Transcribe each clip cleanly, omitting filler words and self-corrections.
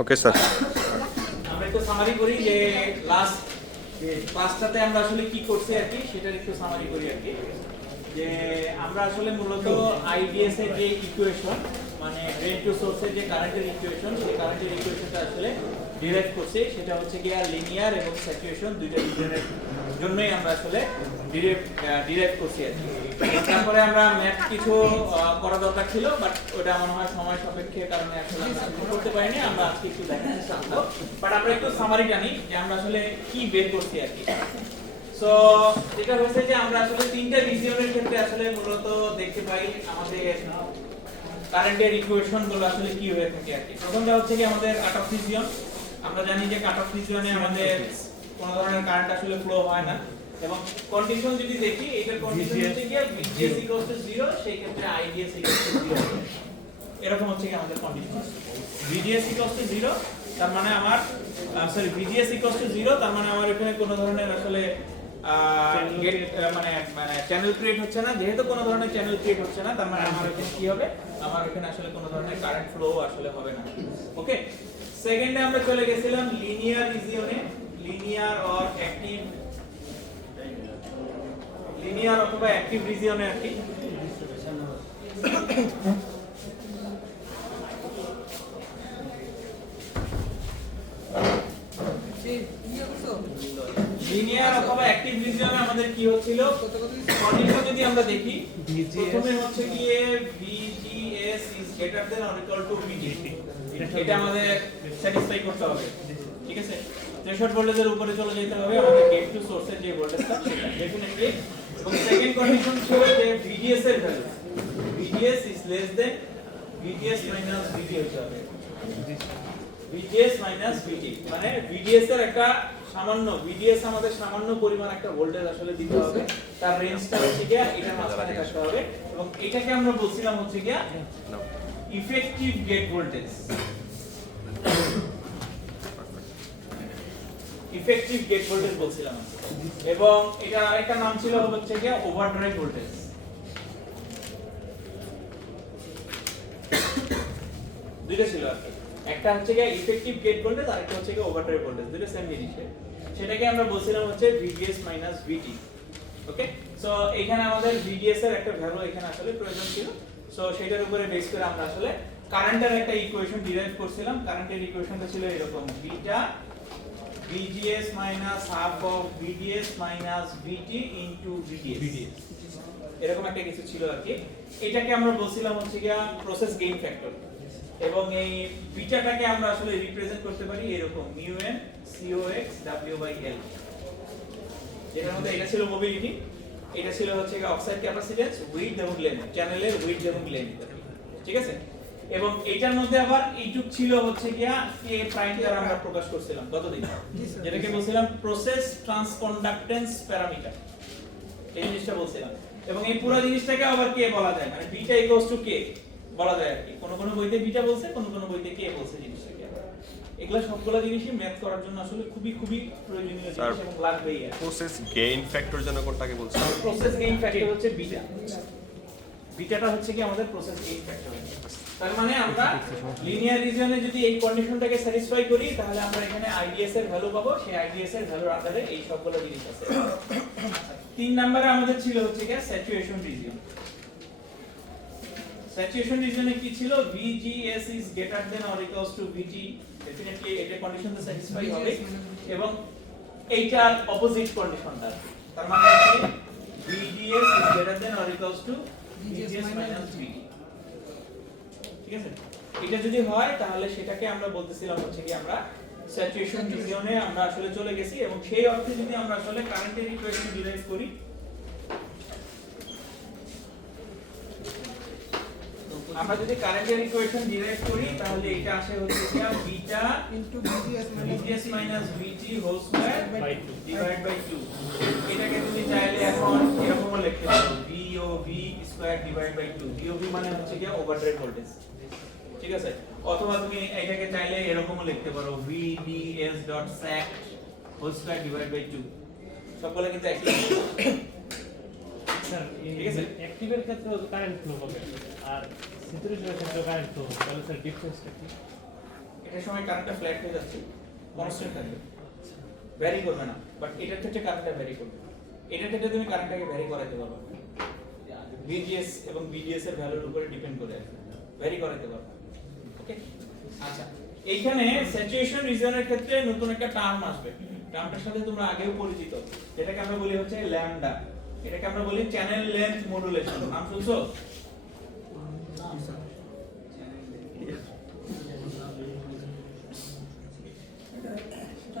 Okay sir. আমরা একটু summary করি যে লাস্ট ক্লাসটাতে আমরা আসলে কি করছি আর কি, সেটার একটু সামারি করি আর কি। যে আমরা আসলে মূলত আইডিএস এর যে ইকুয়েশন, মানে ড্রেন টু সোর্সের যে কারেন্টের ইকুয়েশন, সেই কারেন্টের ইকুয়েশনটা আসলে ডিরাইভ করছি। সেটা হচ্ছে কি আর লিনিয়ার এবং স্যাচুরেশন দুইটা রিজনের জন্যই আমরা আসলে ডিরাইভ করছি আর কি। তারপরে আমরা ম্যাথ কিছু করা দরকার ছিল, বাট ওটা মনে হয় সময় সাপেক্ষে কারণে আসলে আমরা করতে পারিনি। আমরা আজকে একটু দেখার চেষ্টা করব, বাট আমরা একটু সামারি জানি যে আমরা আসলে কি বের করছি আর কি। সো যেটা হচ্ছে যে আমরা আসলে তিনটা রিজিয়নের ক্ষেত্রে আসলে মূলত দেখতে পাই আমাদের কারেন্টের ইকুয়েশন গুলো আসলে কি হয়ে থাকে আর কি। প্রথমটা হচ্ছে কি আমাদের কাট অফ রিজিয়ন। আমরা জানি যে কাট অফ রিজিয়নে আমাদের কোনো ধরনের কারেন্ট আসলে ফ্লো হয় না, এবং কন্ডিশন যদি দেখি এটার কন্ডিশন হচ্ছে কি VGS 0, সেই ক্ষেত্রে IDS 0। এরকম হচ্ছে কি আমাদের কন্ডিশন। VGS 0 তার মানে আমার VGS 0 তার মানে আমার এখানে কোনো ধরনের আসলে গেট মানে চ্যানেল ক্রিয়েট হচ্ছে না। যেহেতু কোনো ধরনের চ্যানেল ক্রিয়েট হচ্ছে না, তার মানে আমার এখানে কি হবে, আমার এখানে আসলে কোনো ধরনের কারেন্ট ফ্লো আসলে হবে না। ওকে, সেকেন্ডে আমরা চলে গেছিলাম লিনিয়ার রিজিয়নে, লিনিয়ার অর অ্যাক্টিভ, লিনিয়ার অথবা অ্যাক্টিভ রিজিয়নে আর কি। লিনিয়ার অথবা অ্যাক্টিভ রিজিয়নে আমাদের কি হচ্ছিল, কন্ডিশন যদি আমরা দেখি, প্রথমে হচ্ছে কি VGS is greater than or equal to VT, এটা আমাদের স্যাটিসফাই করতে হবে। ঠিক আছে, থ্রেশহোল্ড ভোল্টেজের উপরে চলে যেতে হবে আমাদের গেট টু সোর্সের যে ভোল্টেজটা সেটা ডেফিনেটলি। এবং সেকেন্ড কন্ডিশন ছিল যে VGS এর value, VGS is less than VGS minus VT হতে হবে। VGS minus VT মানে VGS এর একটা সামান্য, VGS আমাদের সামান্য পরিমাণ একটা ভোল্টেজ আসলে দিতে হবে, তার রেঞ্জটা হচ্ছে কি এটার মাঝখানে থাকতে হবে, এবং এটাকে আমরা বলছিলাম হচ্ছে কি effective gate voltage. Effective gate voltage বলছিলাম, এবং এটা আরেকটা নাম ছিল হচ্ছে কি ওভারড্রাইভ ভোল্টেজ। দুইটা ছিল আর কি, একটা হচ্ছে কি ইফেক্টিভ গেট ভোল্টেজ, আরেকটা হচ্ছে কি ওভারড্রাইভ ভোল্টেজ, দুটো সেম জিনিস। সেটাকে আমরা বলছিলাম হচ্ছে VGS minus VT। ওকে, সো এখানে আমাদের VGS এর একটা ভ্যালু এখানে আসলে প্রয়োজন ছিল। সো সেটার উপরে বেস করে আমরা আসলে কারেন্টের একটা ইকুয়েশন ডিরাইভ করছিলাম। কারেন্টের ইকুয়েশনটা ছিল এরকম, beta VGS minus half of VDS minus VT into VDS, এরকম একটা কিছু ছিল আর কি। এটাকে আমরা বলছিলাম হচ্ছে কি প্রসেস গেইন ফ্যাক্টর, এবং এই বিটাটাকে আমরা আসলে রিপ্রেজেন্ট করতে পারি এরকম mu n cox w/l। যেটার মধ্যে এটা ছিল মোবিলিটি, এটা ছিল হচ্ছে অক্সাইড ক্যাপাসিট্যান্স, উইডথ এবং লেন্থ, চ্যানেলের উইডথ এবং লেন্থ। ঠিক আছে, এবং এইটার মধ্যে আবার এইটুক ছিল হচ্ছে কি কে প্রাইম দ্বারা আমরা প্রকাশ করছিলাম গতদিন, যেটাকে বলছিলাম প্রসেস ট্রান্সকন্ডাক্টেন্স প্যারামিটার, এই জিনিসটা বলছিলাম। এবং এই পুরো জিনিসটাকে আবার কে বলা যায়, মানে বিটা ইকুয়ালস টু কে বলা যায় আর কি। কোন কোন বইতে বিটা বলছে, কোন কোন বইতে কে বলছে জিনিসটাকে। এগুলা সবগুলা জিনিসই ম্যাথ করার জন্য আসলে খুবই খুবই প্রয়োজনীয় জিনিস এবং লাগবেই। আর প্রসেস গেইন ফ্যাক্টর যেন কোনটাকে বলছেন? প্রসেস গেইন ফ্যাক্টর হচ্ছে বিটা। বিটাটা হচ্ছে কি আমাদের প্রসেস গেইন ফ্যাক্টর। তার মানে আমরা লিনিয়ার রিজিয়নে যদি এই কন্ডিশনটাকে স্যাটিসফাই করি, তাহলে আমরা এখানে আইডিএস এর ভ্যালু পাবো। সেই আইডিএস এর ভ্যালুর আধারে এই সবগুলো জিনিস আছে। 3 নম্বরে আমাদের ছিল হচ্ছে কি স্যাচুরেশন রিজিয়ন। স্যাচুরেশন রিজনে কি ছিল, VGS is greater than or equals to VT, definitely এটা কন্ডিশনটা স্যাটিসফাই হবে, এবং এইটার অপোজিট কন্ডিশনটা, তার মানে হচ্ছে VGS is greater than or equals to VGS minus VT। ঠিক আছে, এটা যদি হয় তাহলে সেটাকে আমরা বলতেছিলাম হচ্ছে কি আমরা স্যাচুরেশন রিজিয়নে আমরা আসলে চলে গেছি। এবং সেই অর্থে যদি আমরা আসলে কারেন্টের ইকুয়েশন ডিরাইভ করি, আমরা যদি কারেন্টের ইকুয়েশন ডিরাইভ করি, তাহলে এটা আসে হচ্ছে কি beta into VGS minus VT whole square divide by 2। এটাকে তুমি চাইলে এখন এরকম লিখতে পারো, VOV square divide by 2। VOV মানে হচ্ছে কি ওভারড্রাইভ ভোল্টেজ। ঠিক আছে, অথবা তুমি এটাকে চাইলে এরকমও লিখতে পারো, VDS.sac whole square divide by 2। সবগুলো কিন্তু একই। স্যার ঠিক আছে, অ্যাক্টিভের ক্ষেত্রে কারেন্ট ফ্লো হবে, আর স্যাচুরেশনের ক্ষেত্রে কারেন্ট ফ্লো হবে, তাহলে স্যার ডিফারেন্সটা কি? এটার সময় কারেন্টটা ফ্ল্যাট হয়ে যাচ্ছে, কনস্ট্যান্ট থাকবে, ভ্যারি করবে না। বাট এটার ক্ষেত্রে কারেন্টটা ভ্যারি করবে। এটার ক্ষেত্রে তুমি কারেন্টটাকে ভ্যারি করাইতে পারবে VGS এবং VDS এর ভ্যালুর উপরে ডিপেন্ড করে ভ্যারি করাইতে পারবে। ওকে, আচ্ছা এইখানে স্যাচুরেশন রিজিয়নের ক্ষেত্রে নতুন একটা টার্ম আসবে। টার্মটার সাথে তোমরা আগেও পরিচিত, যেটাকে আমরা বলি হচ্ছে ল্যামডা। এটাকে আমরা বলি চ্যানেল লেন্থ মডুলেশন। নাম শুনছো?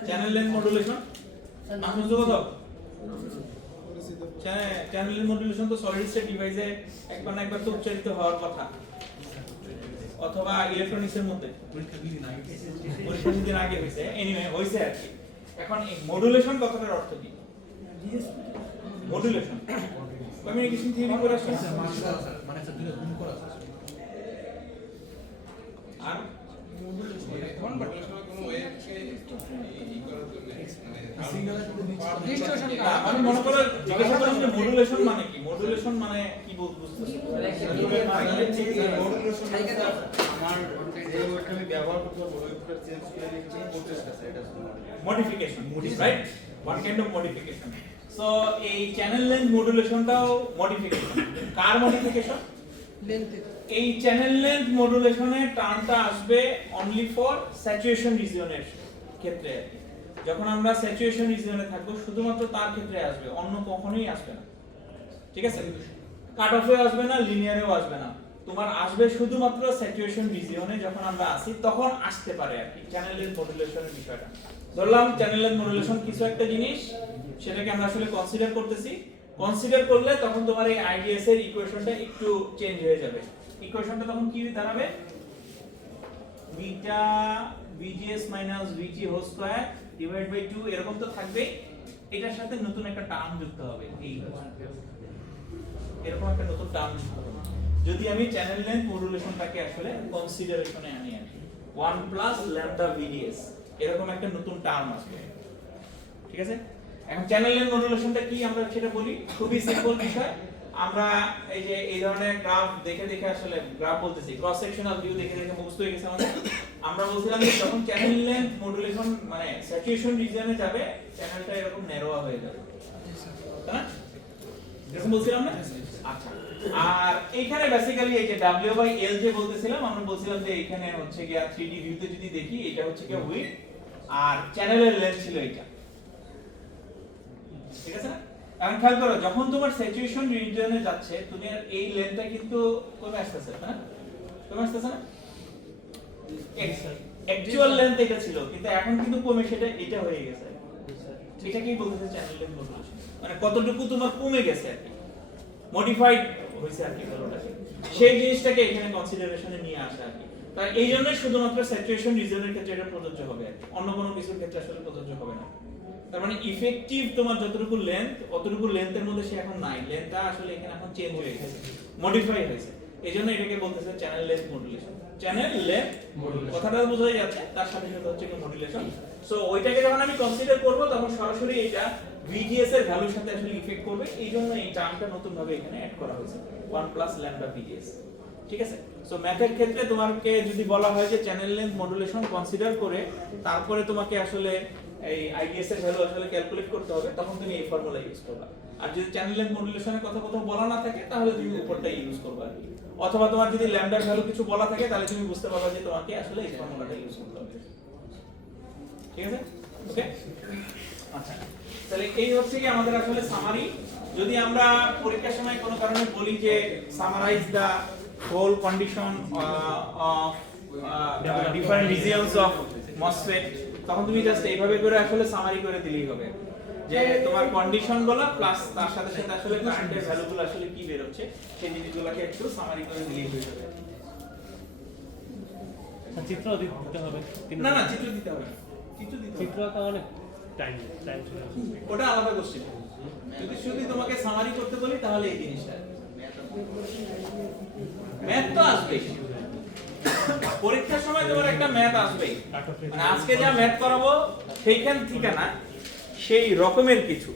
চ্যানেল লেন্থ মডুলেশন নাম শুনছো কত? চ্যানেল লেন্থ মডুলেশন তো সলিড স্টেট ডিভাইসে একবার না একবার তো উচ্চারিত হওয়ার কথা, অথবা ইলেকট্রনিক্সের মধ্যে পরীক্ষা দিন আগে হয়েছে, এনিওয়ে হয়েছে আর কি। এখন এই মডুলেশন কথাটার অর্থ কি? মডুলেশন কমিউনিকেশন থিওরি করে আসছে না? মানে একটা দুটো গুণ করা আছে আর আমি মনে করো জিজ্ঞাসা করলাম যে মডুলেশন মানে কি? মডুলেশন মানে কি বুঝতেছি? Modification, right? One kind of modification. So এই চ্যানেল লেন্থ মডুলেশনটাও মডিফিকেশন। কার মডিফিকেশন? এই চ্যানেল লেন্থ মডুলেশনের টার্মটা আসবে অনলি ফর স্যাচুরেশন রিজিয়নের ক্ষেত্রে। যখন আমরা স্যাচুরেশন রিজিয়নে থাকবো শুধুমাত্র তার ক্ষেত্রে আসবে, অন্য কখনোই আসবে না। ঠিক আছে? কাট অফে আসবে না, লিনিয়ারেও আসবে না। তোমার আসবে শুধুমাত্র স্যাচুরেশন রিজিয়নে যখন আমরা আসি তখন আসতে পারে আর কি চ্যানেল লেন্থ মডুলেশনের বিষয়টা। ধরলাম চ্যানেল লেন্থ মডুলেশন কিছু একটা জিনিস, সেটাকে আমরা আসলে কনসিডার করতেছি। কনসিডার করলে তখন তোমার এই আইডিএস এর ইকুয়েশনটা একটু চেঞ্জ হয়ে যাবে। ইকুয়েশনটা তখন কি দাঁড়াবে? Beta VGS VT whole square divide by 2 এরকম তো থাকবে। এটার সাথে নতুন একটা টার্ম যুক্ত হবে, এই এরকম একটা নতুন টার্ম যুক্ত হবে যদি আমি চ্যানেল লেন্থ মডুলেশনটাকে আসলে কনসিডারেশনে আনি আর কি। 1 প্লাস ল্যামডা VDS এরকম একটা নতুন টার্ম আসবে। ঠিক আছে? এখন চ্যানেল লেন্থ মডুলেশনটা কি আমরা সেটা বলি, খুবই সিম্পল বিষয়। আমরা এই যে এই ধরনের গ্রাফ দেখে দেখে আসলে গ্রাফ বলতেছি, ক্রস সেকশনাল ভিউ দেখে দেখে মুখস্থ হয়ে গেছে আমাদের। আমরা বলছিলাম যে যখন চ্যানেল লেন্থ মডুলেশন মানে স্যাচুরেশন রিজিয়নে যাবে, চ্যানেলটা এরকম ন্যারোয়া হয়ে যাবে, তাই না? এরকম বলছিলাম না? আচ্ছা, আর এইখানে বেসিক্যালি এই যে W/L যে বলতেছিলাম, আমরা বলছিলাম যে এখানে হচ্ছে গিয়া 3D ভিউতে যদি দেখি এটা হচ্ছে গিয়া উইডথ আর চ্যানেলের লেন্থ ছিল এটা। ঠিক আছে না? এখন খেয়াল করো, যখন তোমার স্যাচুরেশন রিজিয়নে যাচ্ছে তুমি এই লেন্থটা কিন্তু কমে আসতেছে, না? কমে আসতেছে না? অ্যাকচুয়াল লেন্থ এটা ছিল, কিন্তু এখন কিন্তু কমে সেটা এটা হয়ে গেছে। এটাকেই বলতেছে চ্যানেল লেন্থ মডুলেশন, মানে কতটুকু তোমার কমে গেছে আর কি, মডিফাইড হইছে আর কি বলটাকে, সেই জিনিসটাকে এখানে কনসিডারেশনে নিয়ে আসা আর কি। তাই এই জন্য শুধুমাত্র স্যাচুরেশন রিজিয়নের ক্ষেত্রে এটা প্রযোজ্য হবে আর কি, অন্য কোনো কিছুর ক্ষেত্রে আসলে প্রযোজ্য হবে না। তার মানে ইফেক্টিভ তোমার যতটুকু লেন্থ অতটুকু লেন্থের মধ্যে সে এখন নাই, লেন্থটা আসলে এখানে এখন চেঞ্জ হয়ে গেছে, মডিফাই হয়েছে। এইজন্য এটাকে বলতেছে channel length modulation. Channel length কথাটা বোঝাই যাচ্ছে, তার সাথে সাথে হচ্ছে কি মডুলেশন। সো ওইটাকে যখন আমি কনসিডার করব তখন সরাসরি এটা VGS এর ভ্যালুর সাথে আসলে ইফেক্ট করবে। এইজন্য এই টার্মটা নতুন ভাবে এখানে অ্যাড করা হয়েছে 1 প্লাস ল্যামডা VGS। ঠিক আছে? সো ম্যাথের ক্ষেত্রে তোমাকে যদি বলা হয় যে চ্যানেল লেন্থ মডুলেশন কনসিডার করে তারপরে তোমাকে আসলে এই আইডিএস এর ভ্যালু আসলে ক্যালকুলেট করতে হবে, তখন তুমি এই ফর্মুলা ইউজ করবা। আর যদি চ্যানেল লেন্থ মডুলেশনের কথা কোথাও বলা না থাকে তাহলে তুমি উপরটা ইউজ করবা আর কি। অথবা তোমার যদি ল্যামডার ভ্যালু কিছু বলা থাকে তাহলে তুমি বুঝতে পারবা যে তোমাকে আসলে এই ফর্মুলাটা ইউজ করতে হবে। ঠিক আছে? ওকে, আচ্ছা তাহলে এই হচ্ছে কি আমাদের আসলে সামারি। যদি আমরা পরীক্ষার সময় কোনো কারণে বলি যে summarise the whole condition of different regions of MOSFET, তখন তুমি জাস্ট এইভাবে করে আসলে সামারি করে দিলেই হবে যে তোমার কন্ডিশন গুলো প্লাস তার সাথে সাথে আসলে কারেন্টের ভ্যালুগুলো আসলে কি বের হচ্ছে সেই জিনিসগুলোকে একটু সামারি করে দিলেই হয়ে যাবে। চিত্র দিতে হবে? না না, চিত্র দিতে হবে না, চিত্র আঁকা অনেক টাইম ওটা আলাদা কোশ্চেন। যদি শুধু তোমাকে সামারি করতে বলি তাহলে এই জিনিসটা ম্যাথ তো আসবেই পরীক্ষার সময়, তোমার একটা ম্যাথ আসবেই। মানে আজকে যা ম্যাথ করাবো সেইখান থেকে না, সেই রকমের কিছু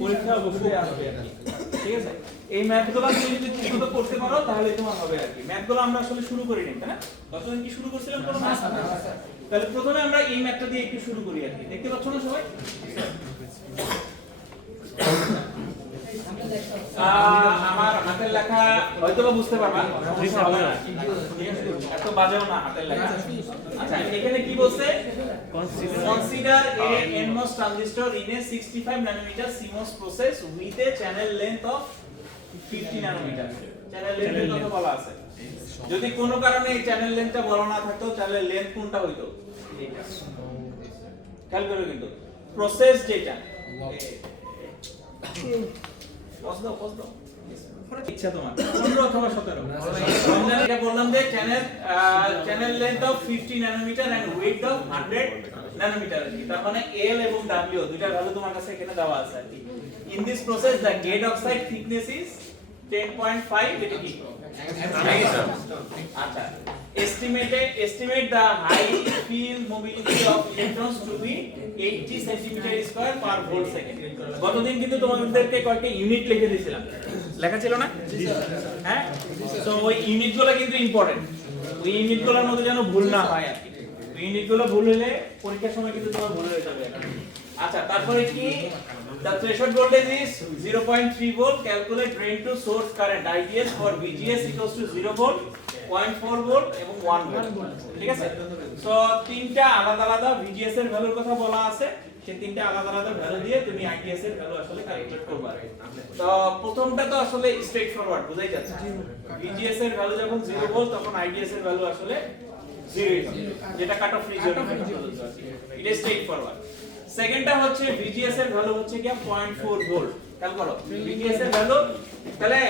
পরীক্ষা অবশ্যই আসবে আর কি। ঠিক আছে? এই ম্যাথগুলো তুমি যদি ঠিকমতো করতে পারো তাহলে তোমার হবে আর কি। ম্যাথগুলো আমরা আসলে শুরু করি নি, তাই না? গতদিন কি শুরু করছিলাম কোনো ম্যাথ? তাহলে প্রথমে আমরা এই ম্যাথটা দিয়ে একটু শুরু করি আর কি। দেখতে পাচ্ছ না সবাই? আমার হাতের লেখা হয়তো বা বুঝতে পারবা, সমস্যা হবে না। এত বাজেও না হাতের লেখা। আচ্ছা, এখানে কি বলছে? Consider a NMOS transistor in a 65 nanometer CMOS process with a channel length of 50 nanometer. Channel লেন্থের কথা বলা আছে। যদি কোনো কারণে এই চ্যানেল লেন্থটা বলা না থাকতো, চ্যানেল লেন্থ কোনটা হইতো? এইটা। খেয়াল করো কিন্তু প্রসেস যেটা পজ দাও ইচ্ছা তোমার 15 অথবা 17 আমরা এটা বললাম যে channel length of 50 nanometre and width of 100 nanometre. তার মানে L এবং W দুইটা ভ্যালু তোমার কাছে এখানে দেওয়া আছে আর কি। In this process the gate oxide thickness is 10.5, এটা কি? আচ্ছা, estimate the high field mobility of electrons to be 80 centimeter square per volt second. গতদিন কিন্তু তোমাদেরকে কয়েকটা ইউনিট লিখে দিয়েছিলাম, লেখা ছিল না? হ্যাঁ, সো ওই ইউনিটগুলো কিন্তু ইম্পর্টেন্ট। ওই ইউনিটগুলোর মধ্যে যেন ভুল না হয় আর কি। ওই ইউনিটগুলো ভুল হলে পরীক্ষার সময় কিন্তু তোমার ভুল হয়ে যাবে। আচ্ছা, তারপরে কি? The threshold voltage is 0.3 volt. Calculate drain to source current IDS for VGS equals to 0 volt, 0.4 volt এবং 1 volt. ঠিক আছে? সো তিনটা আলাদা আলাদা VGS এর ভ্যালুর কথা বলা আছে। সেই তিনটা আলাদা আলাদা ভ্যালু দিয়ে তুমি IDS এর ভ্যালু আসলে ক্যালকুলেট করবে। তো প্রথমটা তো আসলে স্ট্রেট ফরওয়ার্ড, বুঝাই যাচ্ছে। VGS এর ভ্যালু যখন 0 volt তখন IDS এর ভ্যালু আসলে 0 হবে, যেটা কাট অফ রিজন। এটা স্ট্রেট ফরওয়ার্ড। সেকেন্ডটা হচ্ছে VGS এর ভ্যালু হচ্ছে কি 0.4 ভোল্ট। খেয়াল করো VGS এর ভ্যালু। তাহলে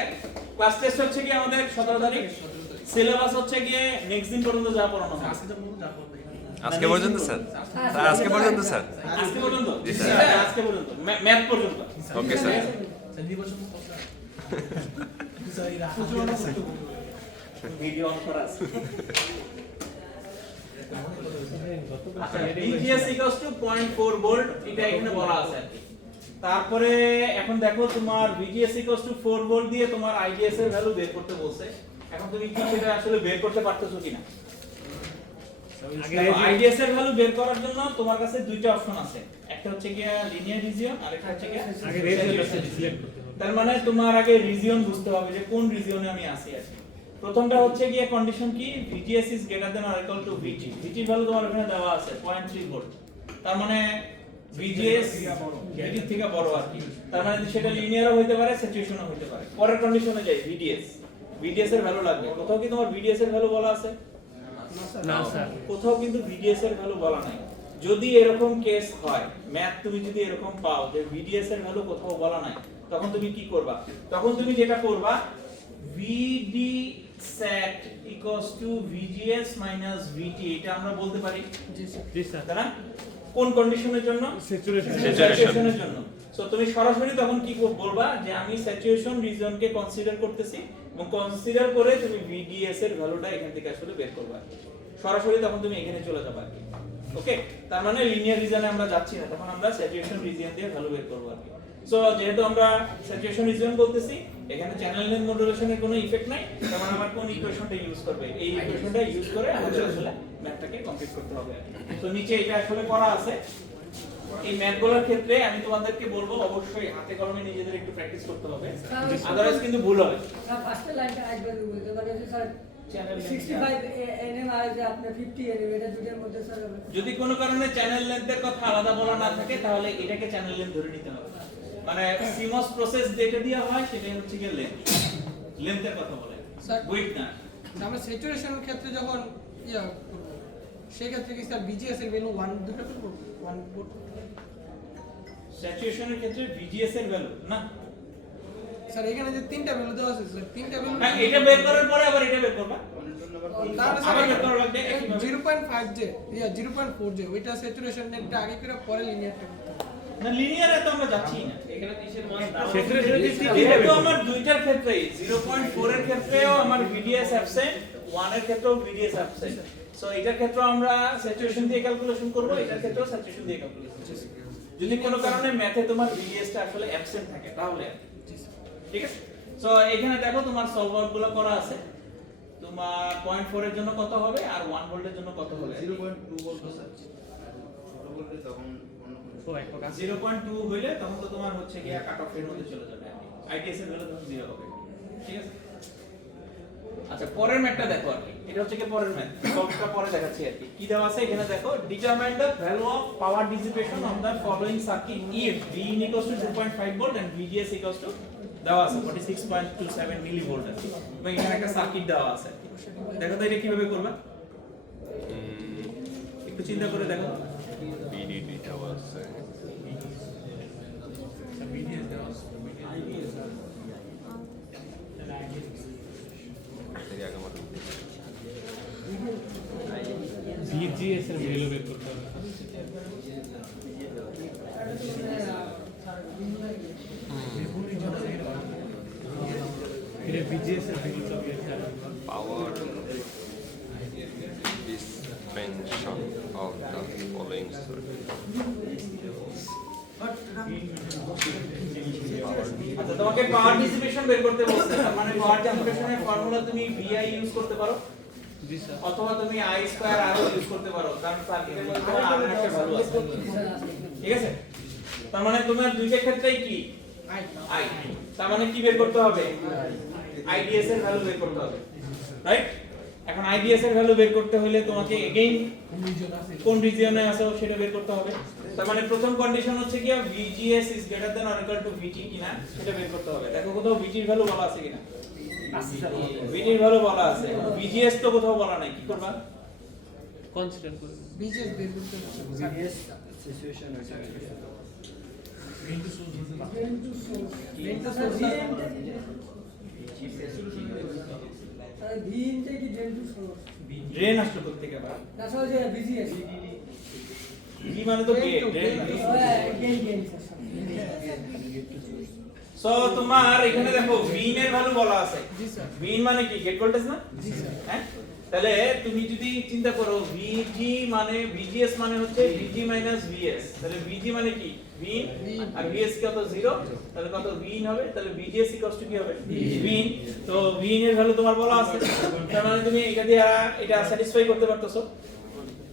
ক্লাস টেস্ট হচ্ছে কি আমাদের 17 তারিখ, সিলেবাস হচ্ছে কি নেক্সট দিন পর্যন্ত যা পড়ানো হবে। আজকে পর্যন্ত স্যার? আজকে পর্যন্ত স্যার? আজকে পর্যন্ত? হ্যাঁ, আজকে পর্যন্ত, ম্যাথ পর্যন্ত। Okay sir. ভিডিও অন করা আছে। VGS equals to 0.4 ভোল্ট, এটা এখানে বলা আছে। তারপরে এখন দেখো তোমার VGS equals to 4 ভোল্ট দিয়ে তোমার IDS এর ভ্যালু বের করতে বলছে। এখন তুমি কি সেটা আসলে বের করতে পারতেছো কিনা? IDS এর ভ্যালু বের করার জন্য তোমার কাছে দুইটা অপশন আছে। একটা হচ্ছে কি লিনিয়ার রিজিয়ন, আর একটা হচ্ছে কি আগে রেজিয়ন সিলেক্ট করতে হবে। তার মানে তোমার আগে রিজিয়ন বুঝতে হবে যে কোন রিজিয়নে আমি আছি আর কি। প্রথমটা হচ্ছে গিয়ে কন্ডিশন কি? VGS is greater than or equal to VT. VT এর ভ্যালু তোমার এখানে দেওয়া আছে 0.3 ভোল্ট। তার মানে VGS VT থেকে বড় আর কি। তার মানে সেটা লিনিয়ারও হতে পারে, স্যাচুরেশনও হতে পারে। পরের কন্ডিশনে যাই VDS এর ভ্যালু লাগবে। কোথাও কি তোমার VDS এর ভ্যালু বলা আছে? না স্যার, কোথাও কিন্তু VDS এর ভ্যালু বলা নাই। যদি এরকম কেস হয়, ম্যাথ তুমি যদি এরকম পাও যে VDS এর ভ্যালু কোথাও বলা নাই, তখন তুমি কি করবা? তখন তুমি যেটা করবা, VD set equals to VGS minus VT, এটা আমরা বলতে পারি। জি স্যার। তাই না? কোন কন্ডিশনের জন্য? স্যাচুরেশনের জন্য। সো তুমি সরাসরি তখন কি বলবা যে আমি স্যাচুরেশন রিজনকে কনসিডার করতেছি, এবং কনসিডার করে তুমি VDS এর ভ্যালুটা এখান থেকে আসলে বের করবা। সরাসরি তখন তুমি এখানে চলে যাবা আর কি। ওকে, তার মানে লিনিয়ার রিজনে আমরা যাচ্ছি না, তখন আমরা স্যাচুরেশন রিজন দিয়ে ভ্যালু বের করব আর কি। সো যেহেতু আমরা স্যাচুরেশন রিজন বলতেছি, এখানে চ্যানেল লেন্থ মডুলেশনের কোনো ইফেক্ট নাই, তার মানে আমরা কোন ইকুয়েশনটা ইউজ করব, এই ইকুয়েশনটা ইউজ করে আমাদের আসলে ম্যাথটাকে কমপ্লিট করতে হবে। তো নিচে এটা আসলে করা আছে। এই ম্যাথগুলোর ক্ষেত্রে আমি তোমাদেরকে বলবো অবশ্যই হাতে কলমে নিজেদের একটু প্র্যাকটিস করতে হবে, আদারওয়াইজ কিন্তু ভুল হবে। ফার্স্ট লাইনটা আসবে বলতে মানে স্যার 65 nm আর যে আপনি 50 nm এটা দুটোর মধ্যে স্যার যদি কোনো কারণে চ্যানেল লেন্থের কথা আলাদা বলা না থাকে, তাহলে এটাকে চ্যানেল লেন্থ ধরে নিতে হবে। মানে CMOS প্রসেস যেটা দেওয়া হয় সেটাই হচ্ছে কি লেন্থের কথা বলে, উইডথ না। আমরা স্যাচুরেশনের ক্ষেত্রে যখন সেই ক্ষেত্রে কি স্যার VGS এর ভ্যালু 1 ধরে করব 1 ভোল্ট? স্যাচুরেশনের ক্ষেত্রে VGS এর ভ্যালু না স্যার এখানে যে তিনটা ভ্যালু দেওয়া আছে স্যার, তিনটা ভ্যালু না, এটা বের করার পরে আবার এটা বের করবা। তাহলে আবার বের করা লাগবে একইভাবে। 0.5 যে 0.4 যে ওইটা স্যাচুরেশন নেটটা আগে করে পরে লিনিয়ারটা করতে হবে। না, লিনিয়ারে তো আমরা যাচ্ছি না। সেক্ষেত্রে যেহেতু আমার দুইটার ক্ষেত্রেই 0.4 এর ক্ষেত্রেও আমার VDS অ্যাবসেন্ট, 1 এর ক্ষেত্রেও VDS অ্যাবসেন্ট। সো এটার ক্ষেত্রে আমরা স্যাচুরেশন দিয়ে ক্যালকুলেশন করব, এটার ক্ষেত্রেও স্যাচুরেশন দিয়ে ক্যালকুলেশন করব। যদি কোনো কারণে ম্যাথে তোমার VDS টা আসলে অ্যাবসেন্ট থাকে তাহলে, ঠিক আছে? সো এখানে দেখো তোমার সলভ আউট গুলো করা আছে। তোমার 0.4 এর জন্য কত হবে আর 1 ভোল্টের জন্য কত হবে? 0.2 ভোল্ট স্যার ছোট ভোল্টে তখন অন্য কোনো ও একটা কাজ 0.2 হইলে তখন তো তোমার হচ্ছে গিয়া কাট অফ এর মধ্যে চলে যাবে। আইডিএস এর ভ্যালু তখন 0 হবে। ঠিক আছে? আচ্ছা পরের ম্যাথটা দেখো আর কি। এটা হচ্ছে কি পরের ম্যাথ। সলভটা পরে দেখাচ্ছি আর কি। কি দেওয়া আছে এখানে দেখো, determine the value of power dissipation on the following circuit if Vin = 2.5 volt and VGS দেওয়া আছে 46.27 মিলি ভোল্ট আছে। এবং এখানে একটা সার্কিট দেওয়া আছে। দেখো তো এটা কিভাবে করবে? একটু চিন্তা করে দেখো। VDD দেওয়া আছে। এর আগে মতো VGS এর ভ্যালু বের করতে হবে। এটা VGS এর ভ্যালু তো বের করতে হবে। power distribution of the following circuit. আচ্ছা তোমাকে পাওয়ার ডিসিপেশন বের করতে বলছে, তার মানে পাওয়ার ডিসিপেশনের ফর্মুলা তুমি VI ইউজ করতে পারো জি স্যার। অথবা তুমি I স্কয়ার আরও ইউজ করতে পারো, কারণ সার্কিটের মধ্যে আর একটা ভ্যালু আছে। ঠিক আছে? তার মানে তোমার দুইটা ক্ষেত্রেই কি I, তার মানে কি বের করতে হবে? IDS এর ভ্যালু বের করতে হবে, রাইট? এখন IDS এর ভ্যালু বের করতে হলে তোমাকে এগেইন কোন রিজিয়নে আছে সেটা বের করতে হবে। তার মানে প্রথম কন্ডিশন হচ্ছে কি VGS is greater than or equal to VT কিনা সেটা বের করতে হবে। দেখো কোথাও VT এর ভ্যালু বলা আছে কিনা? VT এর ভ্যালু বলা আছে, VGS তো কোথাও বলা নাই, কি করবা? কনসিডার করুন। বিজেস বের করতে হবে ড্রেন আসলো কোথা থেকে আবার? V মানে তো গেট, ড্রেন। সো তোমার এখানে দেখো Vin এর ভ্যালু বলা আছে। Vin মানে কি? গেট ভোল্টেজ না? হ্যাঁ? তাহলে তুমি যদি চিন্তা করো VG মানে VGS মানে হচ্ছে VG VS, তাহলে VG মানে কি? Vin আর VS কত 0, তাহলে কত Vin হবে? তাহলে VGS কি হবে? Vin। তো Vin এর ভ্যালু তোমার বলা আছে, তার মানে তুমি এটা দিয়ে এটা স্যাটিসফাই করতে পারতেছো।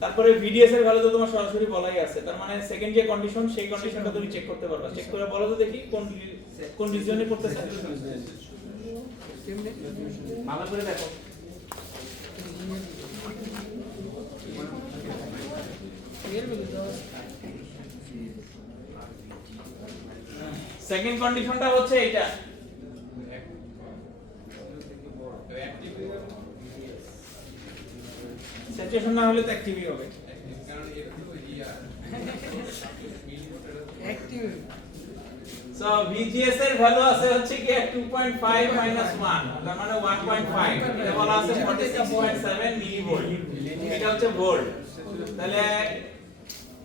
তারপরে VDS এর ভ্যালু তো তোমার সরাসরি বলাই আছে, তার মানে সেকেন্ড যে কন্ডিশন সেই কন্ডিশনটা তুমি চেক করতে পারবা। চেক করে বলো তো দেখি কোন রিজিয়নে পড়তেছে, ভালো করে দেখো। সেকেন্ড কন্ডিশনটা হচ্ছে এটা, স্যাচুরেশন না হলে তো অ্যাক্টিভই হবে। অ্যাক্টিভ সো VGS এর ভ্যালু আছে হচ্ছে কি 2.5 1, তার মানে 1.5, এটা বলা আছে 46.7 মিলি ভোল্ট, এটা হচ্ছে ভোল্ট। তাহলে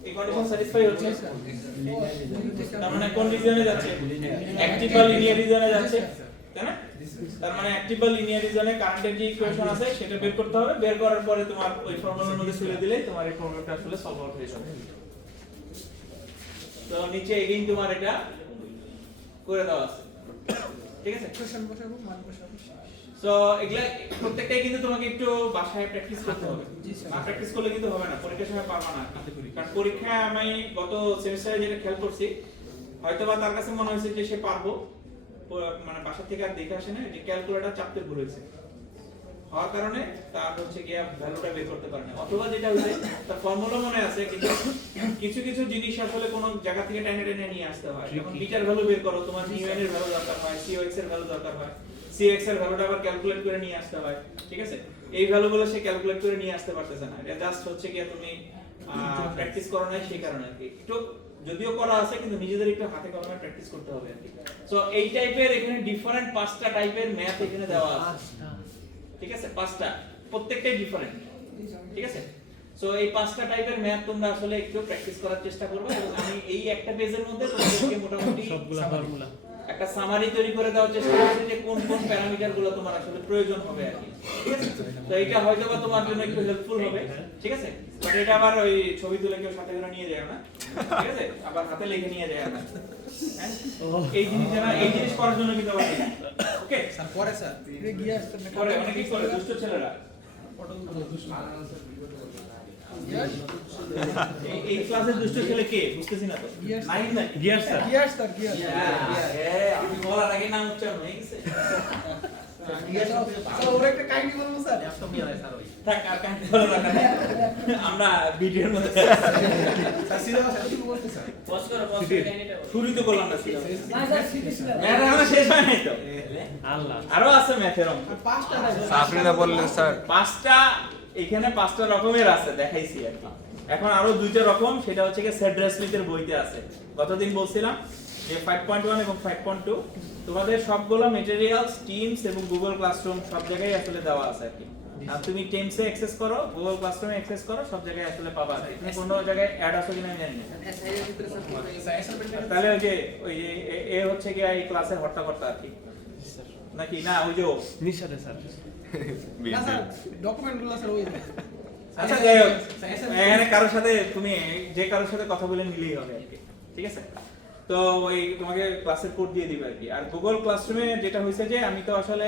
এই কন্ডিশন স্যাটিসফাই হচ্ছে, তার মানে কোন রিজিয়নে যাচ্ছে? অ্যাক্টিভ বা লিনিয়ার রিজিয়নে যাচ্ছে, তাই না? তার মানে অ্যাক্টিভ বা লিনিয়ার রিজিয়নে কারেন্টের যে ইকুয়েশন আছে সেটা বের করতে হবে। বের করার পরে তোমার ওই ফর্মুলার মধ্যে তুলে দিলে তোমার এই প্রবলেমটা আসলে সলভ আউট হয়ে যাবে। তো নিচে এগেইন তোমার এটা করে দেওয়া আছে, ঠিক আছে? কোশ্চেন বসাবো মান বসাবো সো এগুলা প্রত্যেকটাই কিন্তু তোমাকে একটু বাসায় প্র্যাকটিস করতে হবে। না প্র্যাকটিস করলে কিন্তু হবে না, পরীক্ষার সময় পারবা না। কারণ পরীক্ষায় আমি গত সেমিস্টারে যেটা খেয়াল করছি, হয়তোবা তার কাছে মনে হয়েছে যে সে পারবো, মানে বাসা থেকে আর দেখে আসে না, যে ক্যালকুলেটর চাপতে ভুল হয়েছে, হওয়ার কারণে তার হচ্ছে গিয়া ভ্যালুটা বের করতে পারে না। অথবা যেটা হচ্ছে তার ফর্মুলা মনে আছে কিন্তু কিছু কিছু জিনিস আসলে কোন জায়গা থেকে টেনে টেনে নিয়ে আসতে হয়। যখন বিটার ভ্যালু বের করো, তোমার নিউএন এর ভ্যালু দরকার হয়, সিওএক্স এর ভ্যালু দরকার হয়, সিএক্স এর ভ্যালুটা আবার ক্যালকুলেট করে নিয়ে আসতে হয়, ঠিক আছে? এই ভ্যালুগুলো সে ক্যালকুলেট করে নিয়ে আসতে পারতেছে না, এটা জাস্ট হচ্ছে কি তুমি প্র্যাকটিস করো না সেই কারণে আর কি। একটু যদিও করা আছে কিন্তু নিজেদের একটু হাতে কলমে প্র্যাকটিস করতে হবে আর কি। সো এই টাইপের এখানে ডিফারেন্ট 5টা টাইপের ম্যাথ এখানে দেওয়া আছে, ঠিক আছে? 5টা, প্রত্যেকটাই ডিফারেন্ট, ঠিক আছে? সো এই 5টা টাইপের ম্যাথ তোমরা আসলে একটু প্র্যাকটিস করার চেষ্টা করবে, এবং আমি এই একটা পেজের মধ্যে তোমাদেরকে মোটামুটি সবগুলা ফর্মুলা একটা সামারি তৈরি করে দেওয়ার চেষ্টা করছি যে কোন কোন প্যারামিটারগুলো তোমার আসলে প্রয়োজন হবে আর কি, ঠিক আছে? তো এটা হয়তোবা তোমার জন্য একটু হেল্পফুল হবে, ঠিক আছে? বাট এটা আবার ওই ছবি তুলে কেউ সাথে করে নিয়ে যায় না, ঠিক আছে? আবার হাতে লিখে নিয়ে যায় না, হ্যাঁ? এই জিনিস করার জন্য কিন্তু আবার ওকে স্যার পরে স্যার এটা গিয়ে আসতে না করে অনেকেই করে দুষ্ট ছেলেরা এই ক্লাসের দুষ্ট ছেলে কে বুঝতেছি না তো নাইম না gear sir gear sir gear আমি বলার আগে নাম উচ্চারণ হয়ে গেছে স্যার ওর একটা কাহিনী বলবো স্যার থাক আর কাহিনী বলা দরকার নেই। আমরা ভিডিওর মধ্যে স্যার সিলেবাস এতটুকু বলতে স্যার শুরুই তো করলাম না সিলেবাস না স্যার সিটি ছিল ম্যাথ এখনো শেষ হয় নাই তো আল্লাহ আরো আছে ম্যাথের অঙ্ক আর পাঁচটা নাই আপনি না বললেন স্যার পাঁচটা এখানে পাঁচটা রকমের আছে দেখাইছি আর কি। এখন আরো দুইটা রকম সেটা হচ্ছে কি সেড্রা স্মিথের বইতে আছে গতদিন বলছিলাম যে 5.1 এবং 5.2 তোমাদের সবগুলো ম্যাটেরিয়ালস টিমস এবং গুগল ক্লাসরুম সব জায়গায় আসলে দেওয়া আছে আর কি আর তুমি টিমসে অ্যাক্সেস করো গুগল ক্লাসরুমে অ্যাক্সেস করো সব জায়গায় আসলে পাবা আর কি। তুমি কোনো জায়গায় অ্যাড আছে কিনা আমি জানি না তাহলে ওই যে এ হচ্ছে কি এই ক্লাসের হট্টাকর্তা আর কি নাকি না ওই যে ও। নিশারে স্যার না স্যার ডকুমেন্টগুলো স্যার ওই আচ্ছা যাই হোক এখানে কারোর সাথে তুমি যে কারোর সাথে কথা বলে নিলেই হবে আর কি ঠিক আছে তো ওই তোমাকে ক্লাসের কোড দিয়ে দিবে আর কি আর গুগল ক্লাসরুমে যেটা হয়েছে যে আমি তো আসলে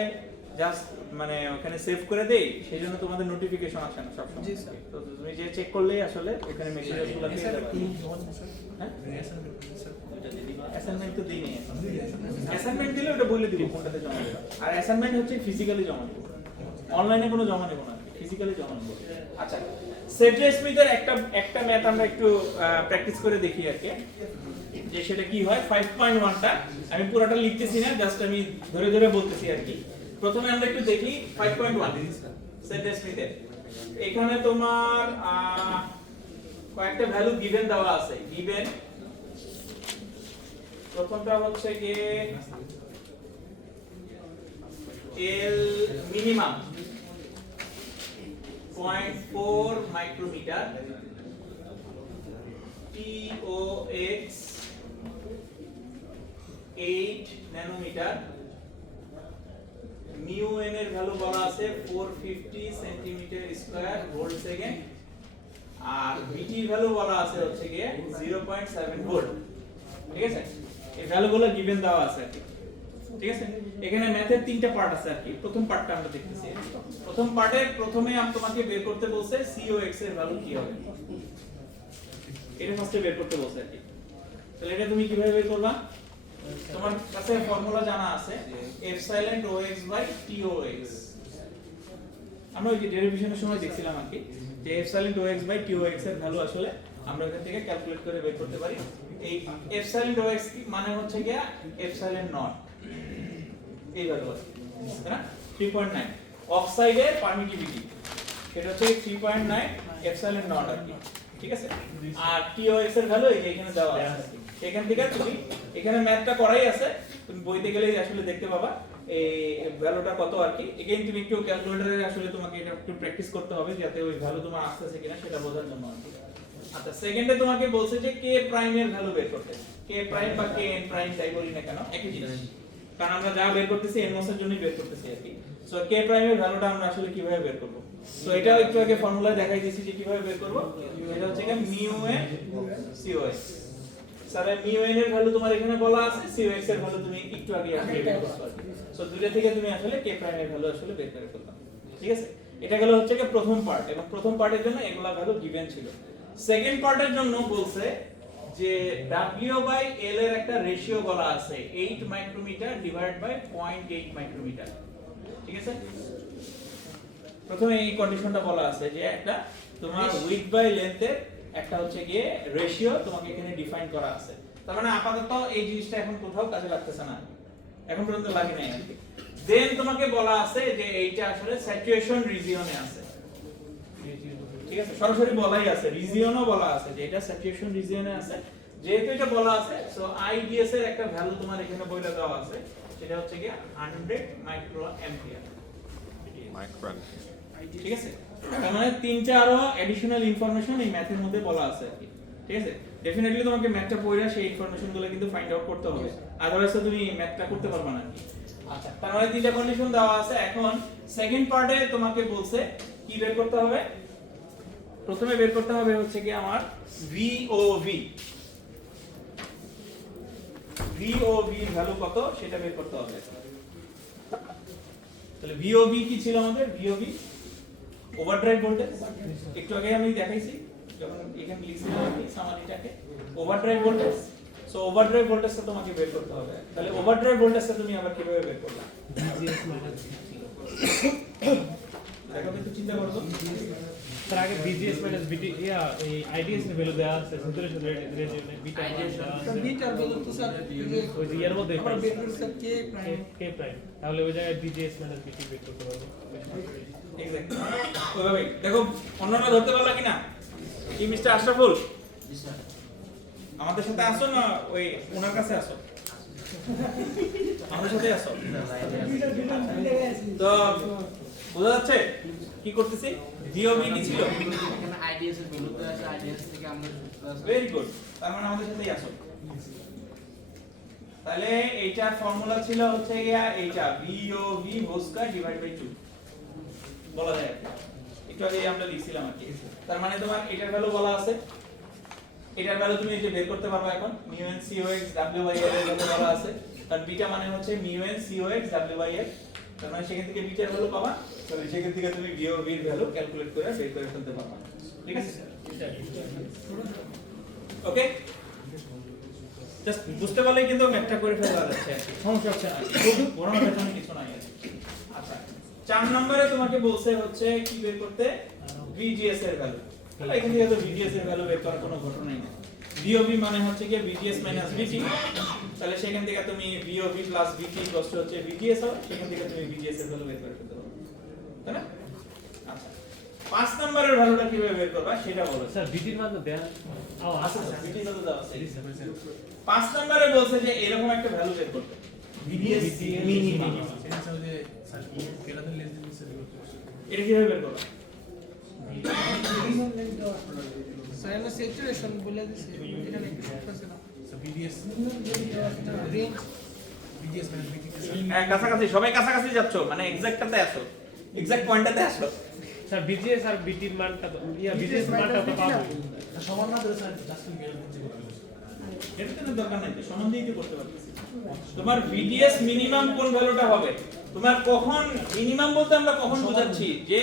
জাস্ট মানে ওখানে সেভ করে দেই সেই জন্য তোমাদের নোটিফিকেশন আসে না সবসময় জি, স্যার। তো তুমি যে চেক করলেই আসলে ওখানে মেসেজগুলো পেয়ে যাবে হ্যাঁ অ্যাসাইনমেন্ট তো দিই অ্যাসাইনমেন্ট দিলে ওটা বলে দিব কোনটাতে জমা দেবা আর অ্যাসাইনমেন্ট হচ্ছে ফিজিক্যালি জমা দেব অনলাইনে কোনো জমা নেব না ফিজিক্যালি জমা নেব আচ্ছা সেড্রা স্মিথের একটা ম্যাথ আমরা একটু প্র্যাকটিস করে দেখি আর কি যে সেটা কি হয় 5.1টা আমি পুরোটা লিখতেছি না জাস্ট আমি ধরে ধরে বলতেছি আর কি প্রথমে আমরা একটু দেখি 5.1 সেড্রা স্মিথের এখানে তোমার কয়েকটা ভ্যালু গিভেন দেওয়া আছে গিভেন প্রথমটা হচ্ছে কি L minimum 0.4 micrometre TOX 8 nanometre mu n এর ভ্যালু বলা আছে 450 সেন্টিমিটার স্কয়ার ভোল্ট সেকেন্ড আর VT ভ্যালু বলা আছে হচ্ছে কি 0.7 ভোল্ট ঠিক আছে এই ভ্যালুগুলো গিভেন দেওয়া আছে আর কি ঠিক আছে এখানে ম্যাথের তিনটা পার্ট আছে আর কি প্রথম পার্টটা আমরা দেখতেছি প্রথম পার্টে প্রথমে আমি তোমাকে বের করতে বলছে COX এর ভ্যালু কি হবে এটা ফার্স্টে বের করতে বলছে আর কি তাহলে এটা তুমি কিভাবে বের করবা তোমার কাছে ফর্মুলা জানা আছে এপসাইলন OX বাই TOX আমরা ওই যে ডেরিভেশনের সময় দেখছিলাম আর কি যে এপসাইলন OX বাই TOX এর ভ্যালু আসলে আমরা এখান থেকে ক্যালকুলেট করে বের করতে পারি এই এপসাইলন OX মানে হচ্ছে কি এপসাইলন নট এই ভ্যালু আছে তাই না 3.9 অক্সাইডের পারমিটিভিটি সেটা হচ্ছে 3.9 এপসাইলন নট আর কি ঠিক আছে আর TOX এর ভ্যালু এই যে এখানে দেওয়া আছে এখান থেকে তুমি এখানে ম্যাথটা করাই আছে তুমি বইতে গেলেই আসলে দেখতে পাবা এই ভ্যালুটা কত আর কি এগেইন তুমি একটু ক্যালকুলেটরে আসলে তোমাকে এটা একটু প্র্যাকটিস করতে হবে যাতে ওই ভ্যালু তোমার আসতেছে কিনা সেটা বোঝার জন্য আর কি আচ্ছা সেকেন্ডে তোমাকে বলছে যে k প্রাইম এর ভ্যালু বের করতে k প্রাইম বা kn প্রাইম যাই বলি না কেন একই জিনিস কারণ আমরা যা বের করতেছি nmos এর জন্যই বের করতেছি আর কি সো k প্রাইম এর ভ্যালুটা আমরা আসলে কিভাবে বের করব সো এটাও একটু আগে ফর্মুলা দেখাই দিয়েছি যে কিভাবে বের করব এটা হচ্ছে কি mu n cos sir mu n এর ভ্যালু তোমার এখানে বলা আছে cos এর ভ্যালু তুমি একটু আগে আসলে বের করছো সো দুইটা থেকে তুমি আসলে k প্রাইম এর ভ্যালু আসলে বের করে ফেলবা ঠিক আছে এটা গেল হচ্ছে কি প্রথম পার্ট এবং প্রথম পার্টের জন্য এগুলা ভ্যালু গিভেন ছিল সেকেন্ড পার্টের জন্য বলছে যে W বাই L এর একটা রেশিও বলা আছে 8 মাইক্রোমিটার ডিভাইড বাই 0.8 মাইক্রোমিটার ঠিক আছে প্রথমে এই কন্ডিশনটা বলা আছে যে একটা তোমার উইডথ বাই লেন্থ এর একটা হচ্ছে গিয়ে রেশিও তোমাকে এখানে ডিফাইন করা আছে তার মানে আপাতত এই জিনিসটা এখন কোথাও কাজে লাগতেছে না এখন পর্যন্ত লাগে নাই আর কি দেন তোমাকে বলা আছে যে এইটা আসলে স্যাচুরেশন রিজিয়নে আছে ঠিক আছে সরাসরি বলাই আছে রিজিয়নও বলা আছে যে এটা স্যাচুরেশন রিজিয়নে আছে যেহেতু এটা বলা আছে সো IDS এর একটা ভ্যালু তোমার এখানে বইলে দেওয়া আছে সেটা হচ্ছে কি 100 মাইক্রো অ্যাম্পিয়ার মাইক্রন ঠিক আছে তার মানে তিনটা আরো এডিশনাল ইনফরমেশন এই ম্যাথের মধ্যে বলা আছে আর কি ঠিক আছে ডেফিনেটলি তোমাকে ম্যাথটা পড়ে সেই ইনফরমেশনগুলো কিন্তু ফাইন্ড আউট করতে হবে আদারওয়াইজ তুমি ম্যাথটা করতে পারবে না আচ্ছা তার মানে তিনটা কন্ডিশন দেওয়া আছে এখন সেকেন্ড পার্টে তোমাকে বলছে কি বের করতে হবে প্রথমে বের করতে হবে হচ্ছে কি আমার VOV ভ্যালু কত সেটা বের করতে হবে তাহলে VOB কি ছিল আমাদের? VOB overdrive voltage. একটু আগে আমি দেখাইছি যখন এখানে লিখছিলাম আমি সামারিটাকে ওভারড্রাইভ ভোল্টেজ। সো ওভারড্রাইভ ভোল্টেজটা তোমাকে বের করতে হবে। তাহলে ওভারড্রাইভ ভোল্টেজটা তুমি আবার কিভাবে বের করবে? VGS minus VT। দেখো একটু চিন্তা করো তো। তার আগে VGS মাইনাস VT এই IDS এর ভ্যালু দেওয়া আছে, স্যাচুরেশন রেট বিটা তো বিটার ভ্যালু তো স্যার ওই যে এর মধ্যে আমরা বের করি স্যার কে প্রাইম K প্রাইম, তাহলে ওই জায়গায় VGS মাইনাস VT বের করতে পারবো। এক্স্যাক্টলি ওইভাবে দেখো। অন্যরা ধরতে পারলা কিনা? কি মিস্টার আশরাফুল আমাদের সাথে আসো না ওই ওনার কাছে আসো? আমাদের সাথে আসো। তো বোঝা যাচ্ছে কি করতেছি? VOB কি ছিল? এখানে আইডিএস এর ভ্যালু তো আছে, আইডিএস থেকে আমরা ভেরি গুড। তার মানে আমাদের সাথেই আসো। তাহলে এইটার ফর্মুলা ছিল হচ্ছে গিয়া এইটা VOB whole square divide by 2 বলা যায়। একটু আগে আমরা লিখছিলাম আর কি। তার মানে তোমার এটার ভ্যালু বলা আছে, এটার ভ্যালু তুমি এই যে বের করতে পারবে এখন। mu n cox w by l এর ভ্যালু বলা আছে, কারণ বিটা মানে হচ্ছে mu n cox w by l। তার মানে সেখান থেকে বিটার ভ্যালু পাবা, তাহলে সেখান থেকে তুমি VOB এর ভ্যালু ক্যালকুলেট করে বের করে ফেলতে পারবা। ঠিক আছে? ওকে, জাস্ট বুঝতে পারলেই কিন্তু ম্যাথটা করে ফেলা যাচ্ছে আর কি। সমস্যা হচ্ছে না, খুব বড় ম্যাথের কিছু নাই আর কি। আচ্ছা 4 নম্বরে তোমাকে বলছে হচ্ছে কি বের করতে? VGS এর ভ্যালু। তাহলে এখান থেকে তো VGS এর ভ্যালু বের করার কোনো ঘটনাই নেই। VOB মানে হচ্ছে কি VGS মাইনাস VT। তাহলে সেখান থেকে তুমি VOB প্লাস VT কষ্ট হচ্ছে VGS হবে, সেখান থেকে তুমি VGS এর ভ্যালু বের করে ফেলতে পারবে। তাই না? আচ্ছা 5 নম্বরের ভ্যালুটা কিভাবে বের করবা সেটা বলো। স্যার VT এর মান তো দেয়া আচ্ছা VT তো দেওয়া আছে। 5 নম্বরে বলছে যে এরকম একটা ভ্যালু বের করতে। VGS minimum. এটা কিভাবে বের করবা? স্যার আমরা স্যাচুরেশন বলে দিছি এখানে একটু শর্ট আছে না রেঞ্জ কাছাকাছি, সবাই কাছাকাছি যাচ্ছ, মানে এক্সাক্টটাতে আসো, এক্সাক্ট পয়েন্টটাতে আসো। স্যার VGS আর VT এর মানটা VGS এর মানটা তো পাবো। এটা তো দরকার নাই, সমান দিয়ে কি করতে পারতেছি। তোমার VDS মিনিমাম কোন ভ্যালুটা হবে? তোমার কখন মিনিমাম বলতে আমরা কখন বোঝাচ্ছি? যে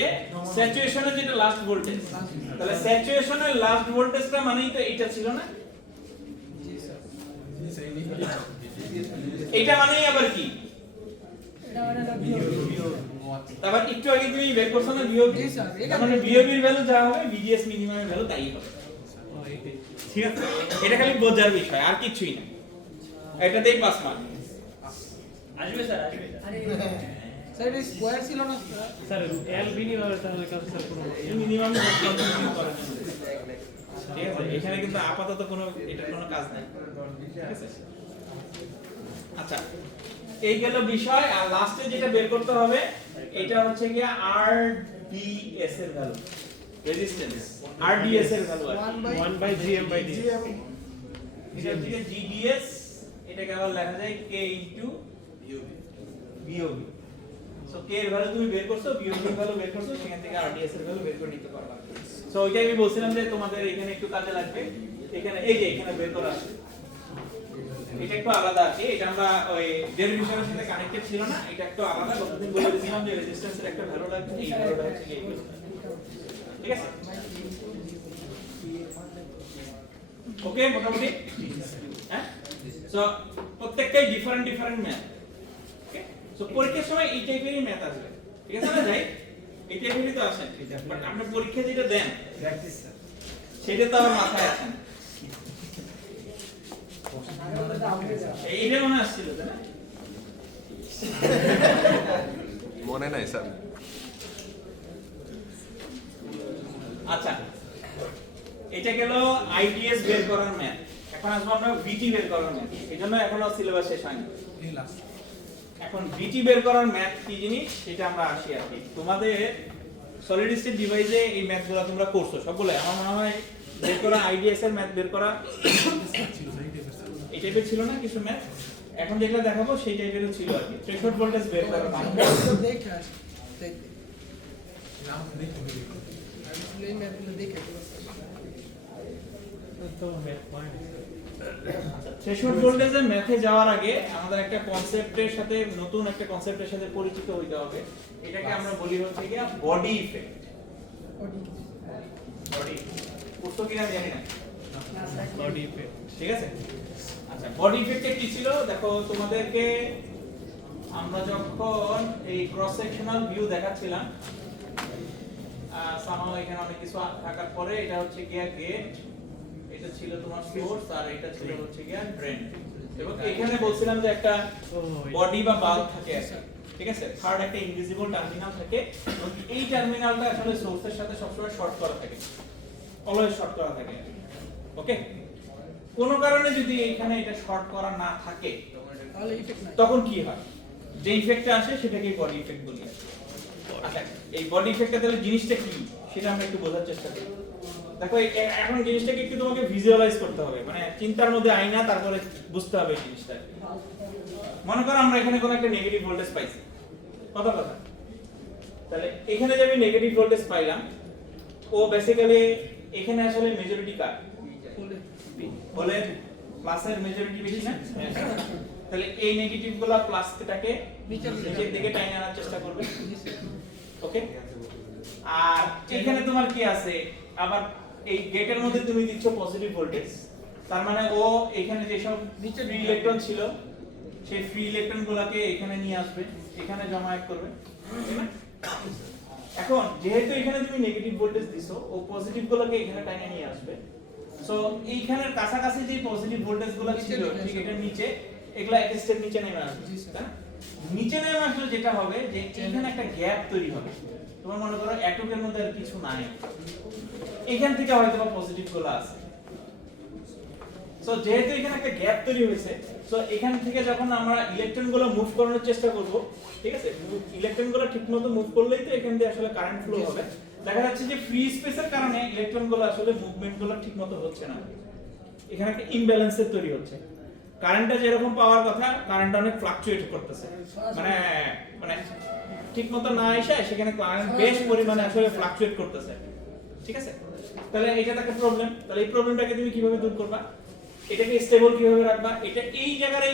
স্যাচুরেশনের যেটা লাস্ট ভোল্টেজ। তাহলে স্যাচুরেশনের লাস্ট ভোল্টেজটা মানেই তো এইটা ছিল না? এটা মানেই আবার কি? এটা মানে তারপর একটু আগে তুমি বের করছো না VOB, তার মানে VOB এর ভ্যালু যা হবে VDS মিনিমাম এর ভ্যালু তাই হবে। ঠিক আছে, এটা খালি বোঝার বিষয় আর কিছুই না। এটাতেই পাস মার্ক আসবে স্যার, আসবে। আরে স্যার এই স্কয়ার ছিল না স্যার L মিনিমাম তাহলে কাজ স্যার পুরো মিনিমাম কনফার্ম করার জন্য। ঠিক আছে, এখানে কিন্তু আপাতত কোনো এটার কোনো কাজ নাই। ঠিক আছে, আচ্ছা এই গেল বিষয়। আর লাস্টে যেটা বের করতে হবে এটা হচ্ছে কি RDS এর ভ্যালু, রেজিস্ট্যান্স। RDS এর ভ্যালু 1/GM/D। এটা থেকে GDS, এটাকে আবার লেখা যায় K into VOB। So K এর ভ্যালু তুমি বের করছো, VOB এর ভ্যালু বের করছো, সেখান থেকে RDS এর ভ্যালু বের করে নিতে পারবা। সো ওইটাই আমি বলছিলাম যে তোমাদের এখানে একটু কাজে লাগবে। এখানে এই যে এখানে বের করা আছে, এটা একটু আলাদা আছে। এটা আমরা ওই ডেরিভেশনের সাথে কানেক্টেড ছিল না, এটা একটু আলাদা। গতদিন বলে দিয়েছিলাম যে রেজিস্ট্যান্সের একটা ভ্যালু লাগবে, এই ভ্যালুটা হচ্ছে এই। ঠিক আছে, ওকে মোটামুটি। হ্যাঁ, সো প্রত্যেকটাই ডিফারেন্ট ম্যাথ। ওকে, সো পরীক্ষার সময় এই টাইপেরই ম্যাথ আসবে। ঠিক আছে না যাই, এই টাইপেরই তো আসে। বাট আপনি পরীক্ষা যেটা দেন সেটা তো আমার মাথায় আসে না। এইটা মনে আসছিল তাই না? মনে নাই স্যার। আচ্ছা, এটা গেল আইডিএস বের করার ম্যাথ। এখন আসবো আমরা ভিটি বের করার ম্যাথ। এজন্য এখনো সিলেবাস শেষ হয়নি। এখন ভিটি বের করার ম্যাথ কি জিনিস সেটা আমরা আসি আর কি। তোমাদের সলিড স্টেট ডিভাইসে এই ম্যাথগুলো তোমরা করছো সবগুলো। আমার মনে হয় বের করা আইডিএস এর ম্যাথ বের করা এই টাইপের ছিল না কিছু ম্যাথ। এখন যেটা দেখাবো সেই টাইপেরও ছিল আর কি। থ্রেশহোল্ড ভোল্টেজ বের করা দেখে এই ম্যাথগুলো দেখে তো ম্যাথ পয়েন্ট থ্রেশহোল্ড ভোল্টেজের ম্যাথে যাওয়ার আগে আমাদের একটা কনসেপ্টের সাথে নতুন একটা কনসেপ্টের সাথে পরিচিত হইতে হবে। এটাকে আমরা বলি হচ্ছে কি বডি ইফেক্ট। বডি বুঝছো কিনা আমি জানি না। বডি ইফেক্ট ঠিক আছে, আচ্ছা বডি ইফেক্টে কি ছিল দেখো তোমাদেরকে আমরা যখন এই ক্রস সেকশনাল ভিউ দেখাচ্ছিলাম সামাও এখানে অনেক কিছু থাকার পরে এটা হচ্ছে গিয়া গেট, এটা ছিল তোমার সোর্স আর এটা ছিল হচ্ছে গিয়া ড্রেন। এবং এখানে বলছিলাম যে একটা বডি বা বাল্ব থাকে আছে, ঠিক আছে, থার্ড একটা ইনভিজিবল টার্মিনাল থাকে এবং এই টার্মিনালটা আসলে সোর্সের সাথে সবসময় শর্ট করা থাকে, অলওয়েজ শর্ট করা থাকে। ওকে, কোন কারণে যদি এখানে এটা শর্ট করা না থাকে তাহলে ইফেক্ট নাই। তখন কি হয়, যে ইফেক্টটা আসে সেটাকে বডি ইফেক্ট বলি। আচ্ছা এই বডি ইফেক্টটা তাহলে জিনিসটা কি সেটা আমরা একটু বোঝার চেষ্টা করি। দেখো এখন জিনিসটাকে একটু তোমাকে ভিজুয়ালাইজ করতে হবে, মানে চিন্তার মধ্যে আইনা তারপরে বুঝতে হবে এই জিনিসটা। মনে করো আমরা এখানে কোনো একটা নেগেটিভ ভোল্টেজ পাইছি, কথা তাহলে এখানে যে আমি নেগেটিভ ভোল্টেজ পাইলাম ও বেসিক্যালি এখানে আসলে মেজরিটি কার বলে প্লাসের মেজরিটি বেশি না, তাহলে এই নেগেটিভ গুলা প্লাসটাকে নিচের দিকে টাইনে আনার চেষ্টা করবে। ওকে, আর এখানে তোমার কি আছে, আবার এই গেটের মধ্যে তুমি দিচ্ছ পজিটিভ ভোল্টেজ, তার মানে ও এখানে যেসব নিচে ফ্রি ইলেকট্রন ছিল সেই ফ্রি ইলেকট্রন গুলাকে এখানে নিয়ে আসবে, এখানে জমায়েত করবে, ঠিক না? এখন যেহেতু এখানে তুমি নেগেটিভ ভোল্টেজ দিছো ও পজিটিভ গুলোকে এখানে টাইনে নিয়ে আসবে, সো এইখানের কাছাকাছি যে পজিটিভ ভোল্টেজ গুলো ছিল ঠিক এটার নিচে এগুলা এক স্টেপ নিচে নেমে আসবে, তাই না? নিচে নেমে আসলে যেটা হবে যে এখানে একটা গ্যাপ তৈরি হবে। তোমার মনে করো এটমের মধ্যে আর কিছু নাই, এখান থেকে হয়তো পজিটিভ গুলো আছে, সো যেহেতু এখানে একটা গ্যাপ তৈরি হয়েছে, সো এখান থেকে যখন আমরা ইলেকট্রন গুলো মুভ করানোর চেষ্টা করব, ঠিক আছে, ইলেকট্রন গুলো ঠিকমতো মুভ করলেই তো এখান দিয়ে আসলে কারেন্ট ফ্লো হবে। দেখা যাচ্ছে যে ফ্রি স্পেসের কারণে ইলেকট্রন গুলো আসলে মুভমেন্ট গুলো ঠিকমতো হচ্ছে না, এখানে একটা ইমব্যালেন্সের তৈরি হচ্ছে। কারেন্টটা যেরকম পাওয়ার কথা কারেন্টটা অনেক ফ্লাকচুয়েট করতেছে, মানে মানে ঠিকমতো না এসে সেখানে কারেন্ট বেশ পরিমাণে আসলে ফ্লাকচুয়েট করতেছে, ঠিক আছে? তাহলে এটা একটা প্রবলেম। তাহলে এই প্রবলেমটাকে তুমি কিভাবে দূর করবা, এটাকে স্টেবল কিভাবে রাখবা, এটা এই জায়গায়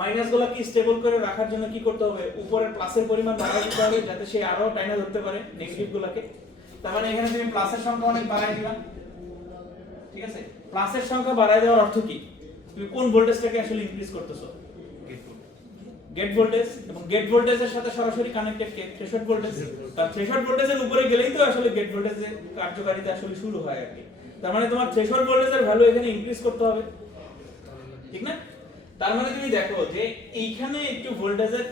মাইনাস গুলোকে স্টেবল করে রাখার জন্য কি করতে হবে, উপরের প্লাসের পরিমাণ বাড়াই দিতে হবে যাতে সে আরো টাইনা ধরতে পারে নেগেটিভ গুলোকে। তার মানে এখানে তুমি প্লাসের সংখ্যা অনেক বাড়াই দিবা, ঠিক আছে? প্লাসের সংখ্যা বাড়াই দেওয়ার অর্থ কি, তুমি কোন ভোল্টেজটাকে আসলে ইনক্রিজ করতেছো, গেট ভোল্টেজ, এবং গেট ভোল্টেজের সাথে সরাসরি কানেক্টেড কে থ্রেশহোল্ড ভোল্টেজ। আর থ্রেশহোল্ড ভোল্টেজের উপরে গেলেই তো আসলে গেট ভোল্টেজের কার্যকারিতা আসলে শুরু হয় আর কি। তার মানে তোমার থ্রেশহোল্ড ভোল্টেজের ভ্যালু এখানে ইনক্রিজ করতে হবে, ঠিক না? তার মানে তুমি দেখো যে এইখানে একটু ভোল্টেজের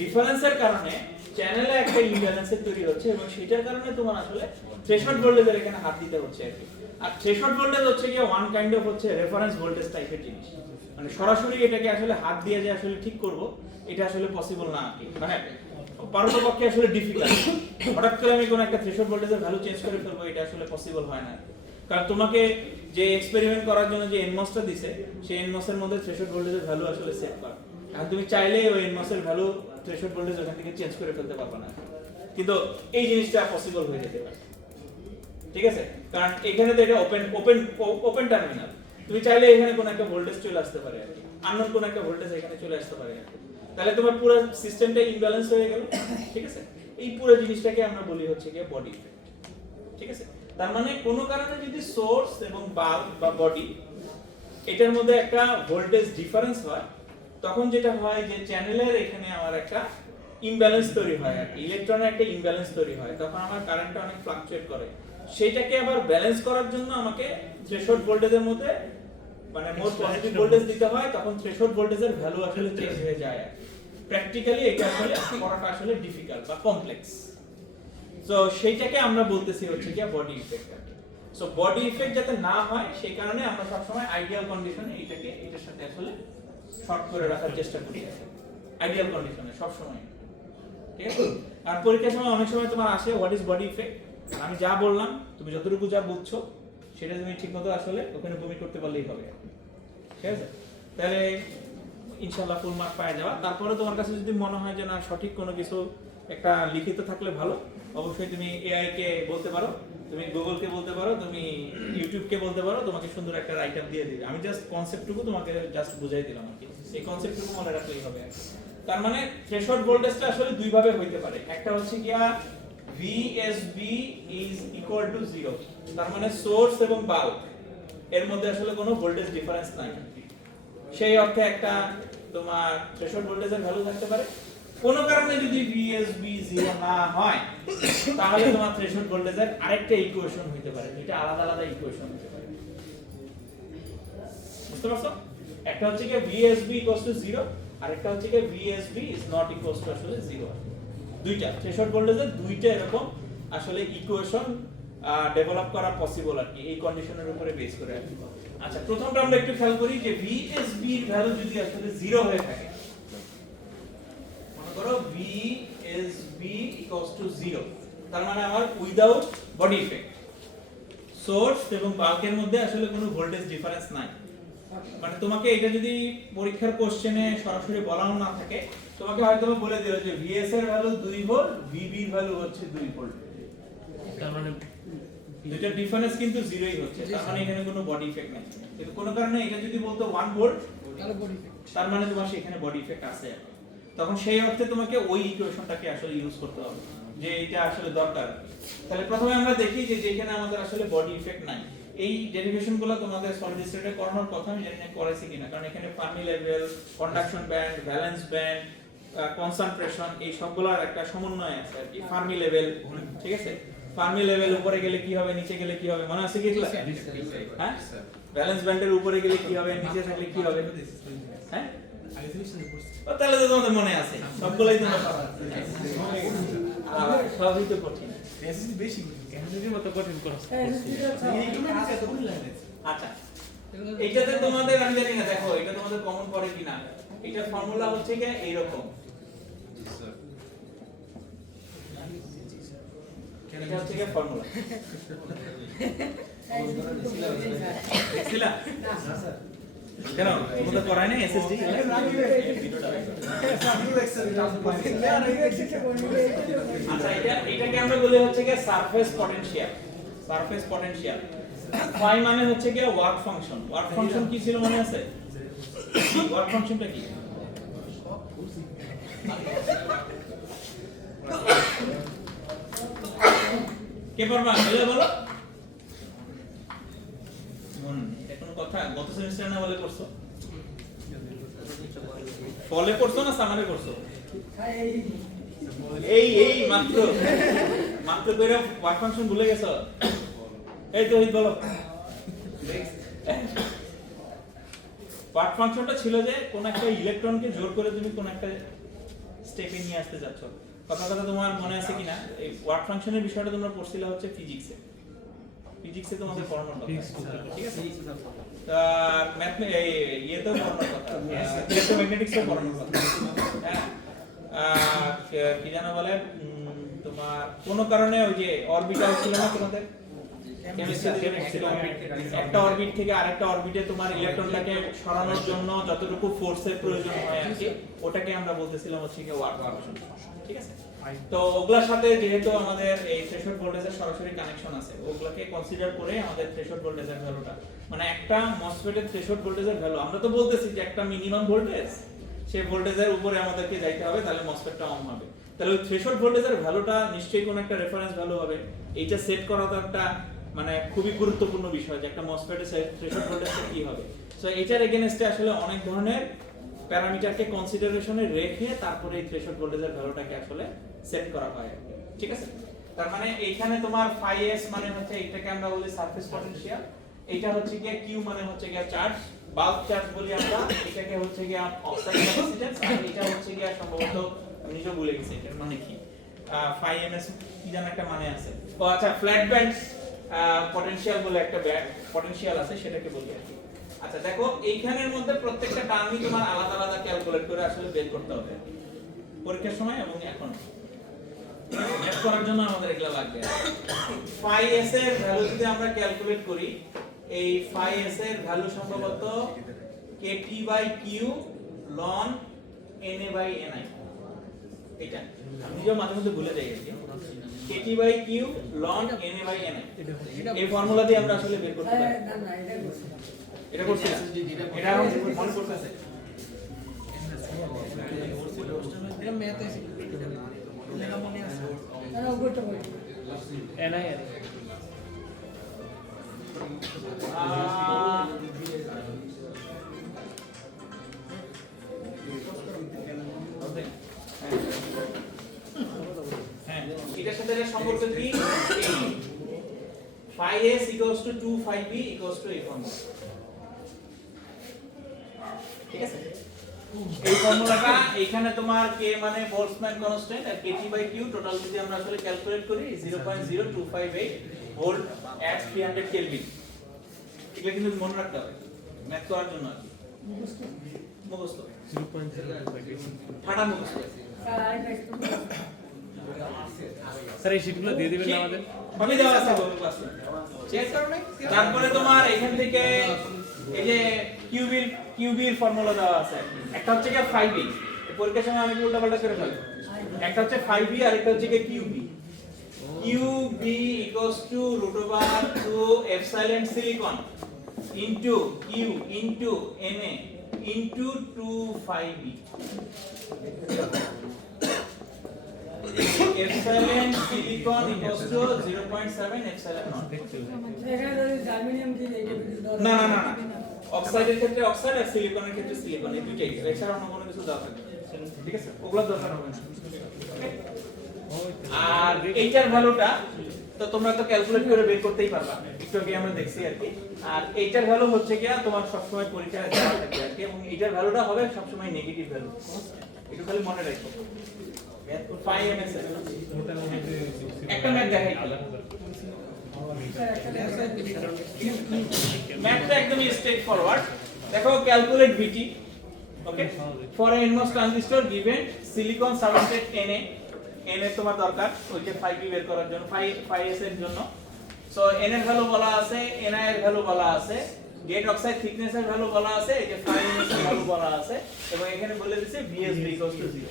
ডিফারেন্সের কারণে চ্যানেলে একটা ইমব্যালেন্সের তৈরি হচ্ছে এবং সেটার কারণে তোমার আসলে থ্রেশহোল্ড ভোল্টেজের এখানে হাত দিতে হচ্ছে আর কি। আর থ্রেশহোল্ড ভোল্টেজ হচ্ছে কি ওয়ান কাইন্ড অফ হচ্ছে রেফারেন্স ভোল্টেজ টাইপের জিনিস, মানে সরাসরি এটাকে আসলে হাত দিয়ে যে আসলে ঠিক করব এটা আসলে পসিবল না আর কি, মানে পারতপক্ষে আসলে ডিফিকাল্ট। হঠাৎ করে আমি কোন একটা থ্রেশহোল্ড ভোল্টেজের ভ্যালু চেঞ্জ করে ফেলবো এটা আসলে পসিবল হয় না, কারণ তোমাকে যে এক্সপেরিমেন্ট করার জন্য যে এনমসটা দিছে সেই এনমসের মধ্যে থ্রেশহোল্ড ভোল্টেজের ভ্যালু আসলে সেট করা, আর তুমি চাইলে ওই এনমসের ভ্যালু থ্রেশহোল্ড ভোল্টেজ ওখান থেকে চেঞ্জ করে ফেলতে পারবে না, কিন্তু এই জিনিসটা পসিবল হয়ে যেতে পারে, ঠিক আছে? কারণ এখানে তো এটা ওপেন টার্মিনাল, তুমি চাইলে এখানে কোন একটা ভোল্টেজ চলে আসতে পারে আর কি, আননোন কোন একটা ভোল্টেজ এখানে চলে আসতে পারে আর কি। তাহলে তোমার পুরো সিস্টেমটা ইমব্যালেন্স হয়ে গেল, ঠিক আছে? এই পুরো জিনিসটাকে আমরা বলি হচ্ছে কি বডি ইফেক্ট, ঠিক আছে? তার মানে কোন কারণে যদি সোর্স এবং বাল্ব বা বডি এটার মধ্যে একটা ভোল্টেজ ডিফারেন্স হয়, তখন যেটা হয় যে চ্যানেলের এখানে আমার একটা ইমব্যালেন্স তৈরি হয় আর ইলেকট্রনের একটা ইমব্যালেন্স তৈরি হয়, তখন আমার কারেন্টটা অনেক ফ্লাকচুয়েট করে। সেটাকে আবার ব্যালেন্স করার জন্য আমাকে থ্রেশহোল্ড ভোল্টেজের মধ্যে মানে মোর পজিটিভ ভোল্টেজ দিতে হয়, তখন থ্রেশহোল্ড ভোল্টেজের ভ্যালু আসলে চেঞ্জ হয়ে যায়। প্র্যাকটিক্যালি এটা আসলে করাটা আসলে ডিফিকাল্ট বা কমপ্লেক্স। সো সেইটাকে আমরা বলতেছি হচ্ছে কি body effect. So body effect যাতে না হয় সেই কারণে আমরা সব সময় আইডিয়াল কন্ডিশনে এটাকে এটার সাথে আসলে শর্ট করে রাখার চেষ্টা করি, আইডিয়াল কন্ডিশনে সব সময়, ঠিক আছে? আর পরীক্ষার সময় অনেক সময় তোমার আসে হোয়াট ইজ বডি ইফেক্ট, আমি যা বললাম তুমি যতটুকু যা বুঝছো সেটা তুমি ঠিকমতো আসলে ওখানে ভূমি করতে পারলেই হবে, ঠিক আছে? তাহলে ইনশাআল্লাহ ফুল মার্ক পাওয়া যাবে। তারপরে তোমার কাছে যদি মনে হয় যে না সঠিক কোনো কিছু একটা লিখিত থাকলে ভালো, অবশ্যই তুমি এআই কে বলতে পারো তুমি গুগলকে বলতে পারো, তুমি ইউটিউবকে বলতে পারো, তোমাকে সুন্দর একটা রাইট আপ দিয়ে দিবে। আমি জাস্ট কনসেপ্টটুকু তোমাকে জাস্ট বুঝাই দিলাম আর কি। এই কনসেপ্টটুকু মনে রাখলেই হবে আর কি। তার মানে থ্রেশহোল্ড ভোল্টেজটা আসলে দুই ভাবে হইতে পারে। একটা হচ্ছে কি VSB is equal to 0, তার মানে সোর্স এবং বাল্ব এর মধ্যে আসলে কোনো ভোল্টেজ ডিফারেন্স নাই। সেই অর্থে একটা তোমার থ্রেশহোল্ড ভোল্টেজের ভ্যালু থাকতে পারে। কোনো কারণে যদি VSB 0 না হয় তাহলে তোমার থ্রেশহোল্ড ভোল্টেজের আরেকটা ইকুয়েশন হইতে পারে, এটা আলাদা আলাদা ইকুয়েশন হতে পারে। বুঝতে পারছো? একটা হচ্ছে কি VSB = 0, আরেকটা হচ্ছে কি VSB is not equal to আসলে 0। দুইটা থ্রেশহোল্ড ভোল্টেজের দুইটা এরকম আসলে ইকুয়েশন ডেভেলপ করা পসিবল আর কি, এই কন্ডিশনের উপরে বেস করে আর কি। আচ্ছা, প্রথমটা আমরা একটু খেয়াল করি যে VSB এর ভ্যালু যদি আসলে 0 হয়ে থাকে, মনে করো VSB = 0, তার মানে আমার উইদাউট বডি ইফেক্ট সোর্স এবং বাল্বের মধ্যে আসলে কোনো ভোল্টেজ ডিফারেন্স নাই। মানে তোমাকে এটা যদি পরীক্ষার কোশ্চেনে সরাসরি বলানো না থাকে, তোমাকে হয়তো বলে দিল যে VS এর ভ্যালু 2 ভোল্ট, VB এর ভ্যালু হচ্ছে 2 ভোল্ট, তার মানে দুইটা ডিফারেন্স কিন্তু 0ই হচ্ছে, তার মানে এখানে কোনো বডি ইফেক্ট নাই। কিন্তু কোনো কারণে এটা যদি বলতো 1 ভোল্ট, তাহলে বডি ইফেক্ট, তার মানে তোমার সেখানে বডি ইফেক্ট আছে। তখন সেই অর্থে তোমাকে ওই ইকুয়েশনটাকে আসলে ইউজ করতে হবে যে এটা আসলে দরকার। তাহলে প্রথমে আমরা দেখি যে যেখানে আমাদের আসলে বডি ইফেক্ট নাই, এই ডেরিভেশনগুলো তোমাদের সলিড স্টেটে করানোর কথা আমি জানি না করাইছি কিনা, কারণ এখানে Fermi level, conduction band, valence band, concentration, এই সবগুলোর একটা সমন্বয় আছে আর কি। ফার্মি লেভেল, ঠিক আছে, ফার্মি লেভেল উপরে গেলে কি হবে, নিচে গেলে কি হবে, মনে আছে কি এগুলো? হ্যাঁ, ভ্যালেন্স ব্যান্ডের উপরে গেলে কি হবে, নিচে থাকলে কি হবে, হ্যাঁ তাহলে তো তোমাদের মনে আছে সবগুলাই তোমরা পারো। সবই তো কঠিন। এমনির মতো কঠিন করছ। আচ্ছা, এইটাতে তোমাদের আমি জানি না, দেখো এটা তোমাদের কমন পড়ে কিনা। এটা ফর্মুলা হচ্ছে কি এইরকম, এটা হচ্ছে কি ফর্মুলা দেখছিলা? কেন তোমাদের পড়ায় না এসএসডি? আচ্ছা, এটাকে আমরা বলি হচ্ছে কি surface potential. Surface potential phi মানে হচ্ছে কি ওয়ার্ক ফাংশন। ওয়ার্ক ফাংশন কি ছিল মনে আছে? ওয়ার্ক ফাংশনটা কি? কে পারবা বলে বলো। এটা কোন কথা গত সেমিস্টারে না বলে করছো? ফলে করছো না সামারে করছো? এই মাত্র কইরা ওয়ার্ক ফাংশন ভুলে গেছো? এই তো বলো। ওয়ার্ক ফাংশনটা ছিল যে কোন একটা ইলেকট্রনকে জোর করে তুমি কোন একটা স্টেপে নিয়ে আসতে যাচ্ছ। কথা তোমার মনে আছে কিনা? এই ওয়ার্ক ফাংশনের বিষয়টা তোমরা পড়ছিলে হচ্ছে ফিজিক্সে তোমাদের পড়ানোর কথা, ঠিক আছে? আর ইয়েতেও পড়ানোর কথা, ইলেক্ট্রোম্যাগনেটিক্সেও পড়ানোর কথা। হ্যাঁ, কি জানো বলে তোমার কোন কারণে ওই যে অরবিটাল ছিল না তোমাদের একটা অরবিট থেকে আরেকটা অরবিটে তোমার ইলেকট্রনটাকে সরানোর জন্য যতটুকু ফোর্সের প্রয়োজন হয় আর কি, ওটাকে আমরা বলতেছিলাম হচ্ছে কি ওয়ার্ক ফাংশন, ঠিক আছে? তো ওগুলার সাথে যেহেতু আমাদের এই থ্রেশহোল্ড ভোল্টেজের সরাসরি কানেকশন আছে, ওগুলাকে কনসিডার করে আমাদের থ্রেশহোল্ড ভোল্টেজের ভ্যালুটা, মানে একটা মসফেটের থ্রেশহোল্ড ভোল্টেজের ভ্যালু আমরা তো বলতেছি যে একটা মিনিমাম ভোল্টেজ, সেই ভোল্টেজের উপরে আমাদেরকে যাইতে হবে, তাহলে মসফেটটা অন হবে। তাহলে ওই থ্রেশহোল্ড ভোল্টেজের ভ্যালুটা নিশ্চয়ই কোন একটা রেফারেন্স ভ্যালু হবে। এইটা সেট করা তো একটা মানে খুবই গুরুত্বপূর্ণ বিষয় যে একটা মসফেটের থ্রেশহোল্ড ভোল্টেজটা কি হবে। সো এটার এগেইনস্টে আসলে অনেক ধরনের প্যারামিটারকে কনসিডারেশনে রেখে তারপরে এই থ্রেশহোল্ড ভোল্টেজের ভ্যালুটাকে আসলে সেট করা হয়, ঠিক আছে? তার মানে এইখানে তোমার ফাই এস মানে হচ্ছে এটাকে আমরা বলি সারফেস পটেনশিয়াল, এটা হচ্ছে কি কিউ মানে হচ্ছে কি চার্জ, বাল্ব চার্জ বলি আমরা, এটাকে হচ্ছে কি অক্সাইড ক্যাপাসিট্যান্স, আর এটা হচ্ছে কি সম্ভবত আমি নিজে ভুলে গেছি এর মানে কি, ফাই এমএস কি জানা একটা মানে আছে। ও আচ্ছা, ফ্ল্যাট ব্যান্ড পটেনশিয়াল বলে একটা পটেনশিয়াল আছে, সেটাকে বলি আর কি। আচ্ছা দেখো, এইখানের মধ্যে প্রত্যেকটা টার্মই তোমার আলাদা আলাদা ক্যালকুলেট করে আসলে বের করতে হবে পরীক্ষার সময় এবং এখন ম্যাথ করার জন্য আমাদের এগুলা লাগবে। ফাই এস এর ভ্যালু যদি আমরা ক্যালকুলেট করি, এই ফাই এস এর ভ্যালু সম্ভবত kT/q ln Na/ni, এটা আমি নিজেও মাঝে মধ্যে ভুলে যাই আর কি। KT by Q ln NA by NI এই ফর্মুলা দিয়ে আমরা আসলে বের করতে পারি না না এটা করছি না। এটা করছি না এটা এখন মনে করতেছে এটা ম্যাথ আছে লেখা মনে আছে না না করতে পারি এনআই হ্যাঁ এটার সাথে এর সম্পর্ক কি phi s equals to 2 phi b equals to এই ফর্মুলা ঠিক আছে এই ফর্মুলাটা এখানে তোমার k মানে বোল্টজম্যান কনস্ট্যান্ট আর kT বাই q টোটাল যদি আমরা আসলে ক্যালকুলেট করি 0.0258 ভোল্ট at 300 কেলভিন এটা কিন্তু মনে রাখতে হবে ম্যাথ করার জন্য আর কি মুখস্থ 0.0 ফাটা মুখস্থ স্যার আরেকটা একটু স্যার এই শীটগুলো দিয়ে দিবেন না আমাদের সবই দেওয়া আছে গত ক্লাসে ঠিক আছে তারপরে তোমার এখান থেকে এই যে কিউবির ফর্মুলা দেওয়া আছে একটা হচ্ছে কি 5b এই পরীক্ষার সময় অনেক উল্টাপাল্টা করে ফেলে একটা হচ্ছে 5b আর একটা হচ্ছে কি qb qb √2 epsilon silicon into q into na into 2 5b epsilon silicon equals to 0.7 epsilon naught এখানে যদি জার্মেনিয়াম কি এটা না না না অক্সাইডের ক্ষেত্রে অক্সাইড আর সিলিকনের ক্ষেত্রে সিলিকন এই দুইটাই এছাড়া অন্য কোনো কিছু দরকার নেই ঠিক আছে ওগুলো দরকার হবে না আর এইটার ভ্যালুটা তো তোমরা তো ক্যালকুলেট করে বের করতেই পারবা একটু আগে আমরা দেখছি আর কি আর এইটার ভ্যালু হচ্ছে কি তোমার সব সময় পরীক্ষায় দেওয়া থাকে আর কি এবং এইটার ভ্যালুটা হবে সব সময় নেগেটিভ ভ্যালু একটু খালি মনে রাখো 5 ms একটা ম্যাথ দেখাই ম্যাথটা একদমই স্ট্রেট ফরওয়ার্ড দেখো calculate VT okay for a NMOS transistor given silicon substrate Na Na তোমার দরকার ওইটা 5B বের করার জন্য 5s এর জন্য সো n এর ভ্যালু বলা আছে ni এর ভ্যালু বলা আছে গেট অক্সাইড থিকনেস এর ভ্যালু বলা আছে এই যে 5ms এর ভ্যালু বলা আছে এবং এখানে বলে দিয়েছে VSB 0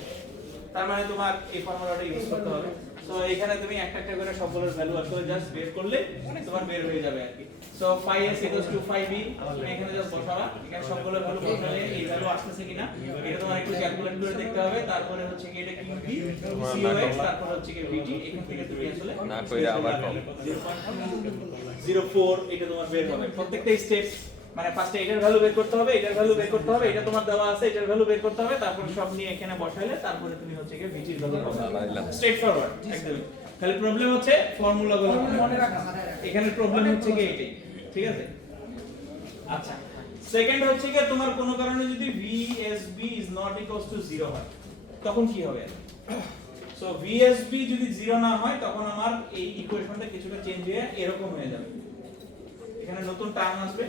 তার মানে তোমার এই ফর্মুলাটা ইউজ করতে হবে সো এখানে তুমি একটা একটা করে সবগুলোর ভ্যালু আসলে জাস্ট বের করলে তোমার বের হয়ে যাবে আর কি সো 5s 5b এখানে জাস্ট বসাবা এখানে সবগুলোর ভ্যালু বসালে এই ভ্যালু আসছে কিনা এটা তোমার একটু ক্যালকুলেট করে দেখতে হবে তারপরে হচ্ছে কি এটা QB COX তারপর হচ্ছে কি VT এখান থেকে তুমি আসলে না কইরা আবার কম 04 এটা তোমার বের হবে প্রত্যেকটা স্টেপস মানে ফার্স্টে এটার ভ্যালু বের করতে হবে এটার ভ্যালু বের করতে হবে এটা তোমার দেওয়া আছে এটার ভ্যালু বের করতে হবে তারপর সব নিয়ে এখানে বসাইলে তারপরে তুমি হচ্ছে কি VT এর ভ্যালু পাবে স্ট্রেট ফরওয়ার্ড একদম খালি প্রবলেম হচ্ছে ফর্মুলাগুলো মনে রাখা এখানে প্রবলেম হচ্ছে কি এইটাই ঠিক আছে আচ্ছা সেকেন্ড হচ্ছে কি তোমার কোনো কারণে যদি VSB is not equals to 0 হয় তখন কি হবে সো VSB যদি 0 না হয় তখন আমার এই ইকুয়েশনটা কিছুটা চেঞ্জ হয়ে এরকম হয়ে যাবে এখানে নতুন টার্ম আসবে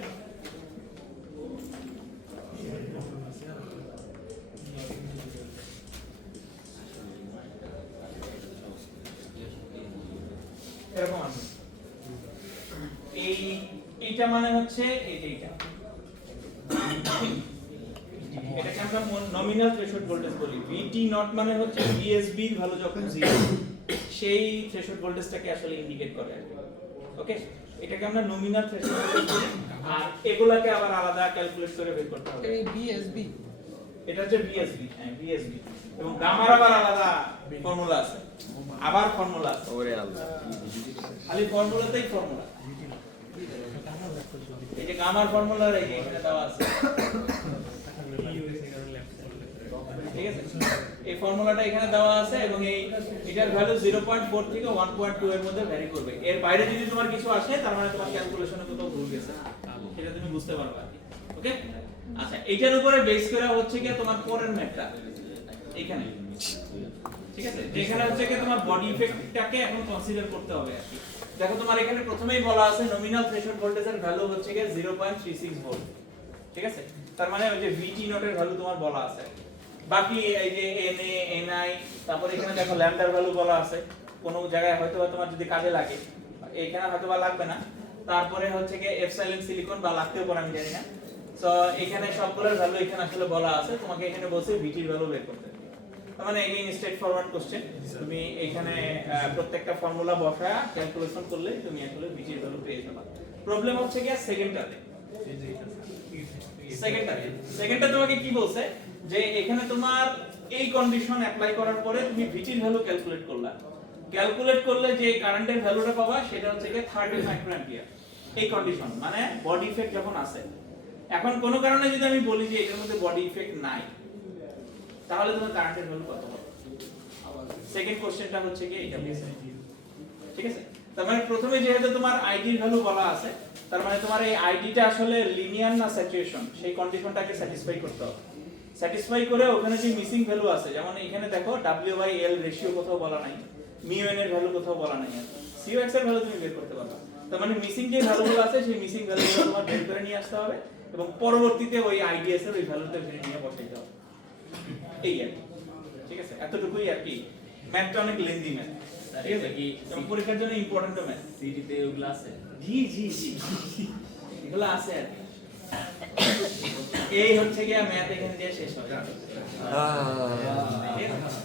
এরকম আসবে এইটা মানে হচ্ছে এইটা এটাকে আমরা নমিনাল থ্রেশহোল্ড ভোল্টেজ বলি VT নট মানে হচ্ছে VSB এর ভ্যালু যখন 0 সেই থ্রেশহোল্ড ভোল্টেজটাকে আসলে ইন্ডিকেট করে ওকে এটাকে আমরা নমিনাল থ্রেশহোল্ড ভোল্টেজ বলি আর এগুলাকে আবার আলাদা ক্যালকুলেট করে বের করতে হবে এই VSB এটা হচ্ছে VSB হ্যাঁ VSB এবং গামার আবার আলাদা ফর্মুলা আছে আবার ফর্মুলা আছে ওরে আল্লাহ খালি ফর্মুলাতেই ফর্মুলা এই যে গামার ফর্মুলা এখানে দেওয়া আছে ঠিক আছে এই ফর্মুলাটা এখানে দেওয়া আছে এবং এই এটার ভ্যালু 0.4 থেকে 1.2 এর মধ্যে ভ্যারি করবে এর বাইরে যদি তোমার কিছু আসে তার মানে তোমার ক্যালকুলেশনে কোথাও ভুল গেছে সেটা তুমি বুঝতে পারবে ওকে আচ্ছা এটার উপরে বেস করা হচ্ছে কি তোমার পরের ম্যাথটা এখানে ঠিক আছে যেখানে হচ্ছে কি তোমার বডি ইফেক্টটাকে এখন কনসিডার করতে হবে আর কি দেখো তোমার এখানে প্রথমেই বলা আছে নমিনাল থ্রেশহোল্ড ভোল্টেজের ভ্যালু হচ্ছে কি 0.36 ভোল্ট ঠিক আছে তার মানে ওই যে VT নট এর ভ্যালু তোমার বলা আছে বাকি এই যে Na Ni তারপর এখানে দেখো ল্যামডার ভ্যালু বলা আছে কোন জায়গায় হয়তো তোমার যদি কাজে লাগে এখানে হয়তো বা লাগবে না তারপরে হচ্ছে কি এপসাইলন সিলিকন বা লাগতেও পারে আমি জানি না সো এখানে সবগুলোর ভ্যালু এখানে আসলে বলা আছে তোমাকে এখানে বলছে VT এর ভ্যালু বের করতে তার মানে এগেইন স্ট্রেট ফরওয়ার্ড কোশ্চেন, তুমি এখানে প্রত্যেকটা ফর্মুলা বসায়া ক্যালকুলেশন করলে তুমি আসলে বিজিএস ভ্যালু পেয়ে যাবে। প্রবলেম হচ্ছে কি সেকেন্ডটাতে, সেকেন্ডটা তোমাকে কি বলছে যে এখানে তোমার এই কন্ডিশন অ্যাপ্লাই করার পরে তুমি ভিটির ভ্যালু ক্যালকুলেট করলা, ক্যালকুলেট করলে যে কারেন্টের ভ্যালুটা পাবা সেটা হচ্ছে কি 30 মাইক্রোঅ্যাম্পিয়ার। এই কন্ডিশন মানে বডি ইফেক্ট যখন আসে। এখন কোনো কারণে যদি আমি বলি যে এটার মধ্যে বডি ইফেক্ট নাই, তাহলে তোমার কারেন্টের ভ্যালু কত হবে? সেকেন্ড কোশ্চেনটা হচ্ছে কি এটা বলছে, ঠিক আছে? তার মানে প্রথমে যেহেতু তোমার আইডির ভ্যালু বলা আছে, তার মানে তোমার এই আইডিটা আসলে লিনিয়ার না স্যাচুরেশন, সেই কন্ডিশনটাকে স্যাটিসফাই করতে হবে। স্যাটিসফাই করে ওখানে যে মিসিং ভ্যালু আছে, যেমন এখানে দেখো W/L রেশিও কোথাও বলা নাই, মিউ এন এর ভ্যালু কোথাও বলা নাই, COX এর ভ্যালু তুমি বের করতে পারবা। তার মানে মিসিং যে ভ্যালুগুলো আছে সেই মিসিং ভ্যালুগুলো তোমার বের করে নিয়ে আসতে হবে এবং পরবর্তীতে ওই IDS এর ওই ভ্যালুতে নিয়ে বসাইতে হবে। এই আর কি, ঠিক আছে? এতটুকুই আর কি। ম্যাথটা অনেক লেন্দি ম্যাথ, ঠিক আছে? কি পরীক্ষার জন্য ইম্পর্টেন্ট ম্যাথ। সিটিতে ওগুলো আছে। জি জি জি, এগুলো আছে আর কি। এই হচ্ছে গিয়া ম্যাথ এখানে দিয়ে শেষ হয়। আহ। ঠিক আছে?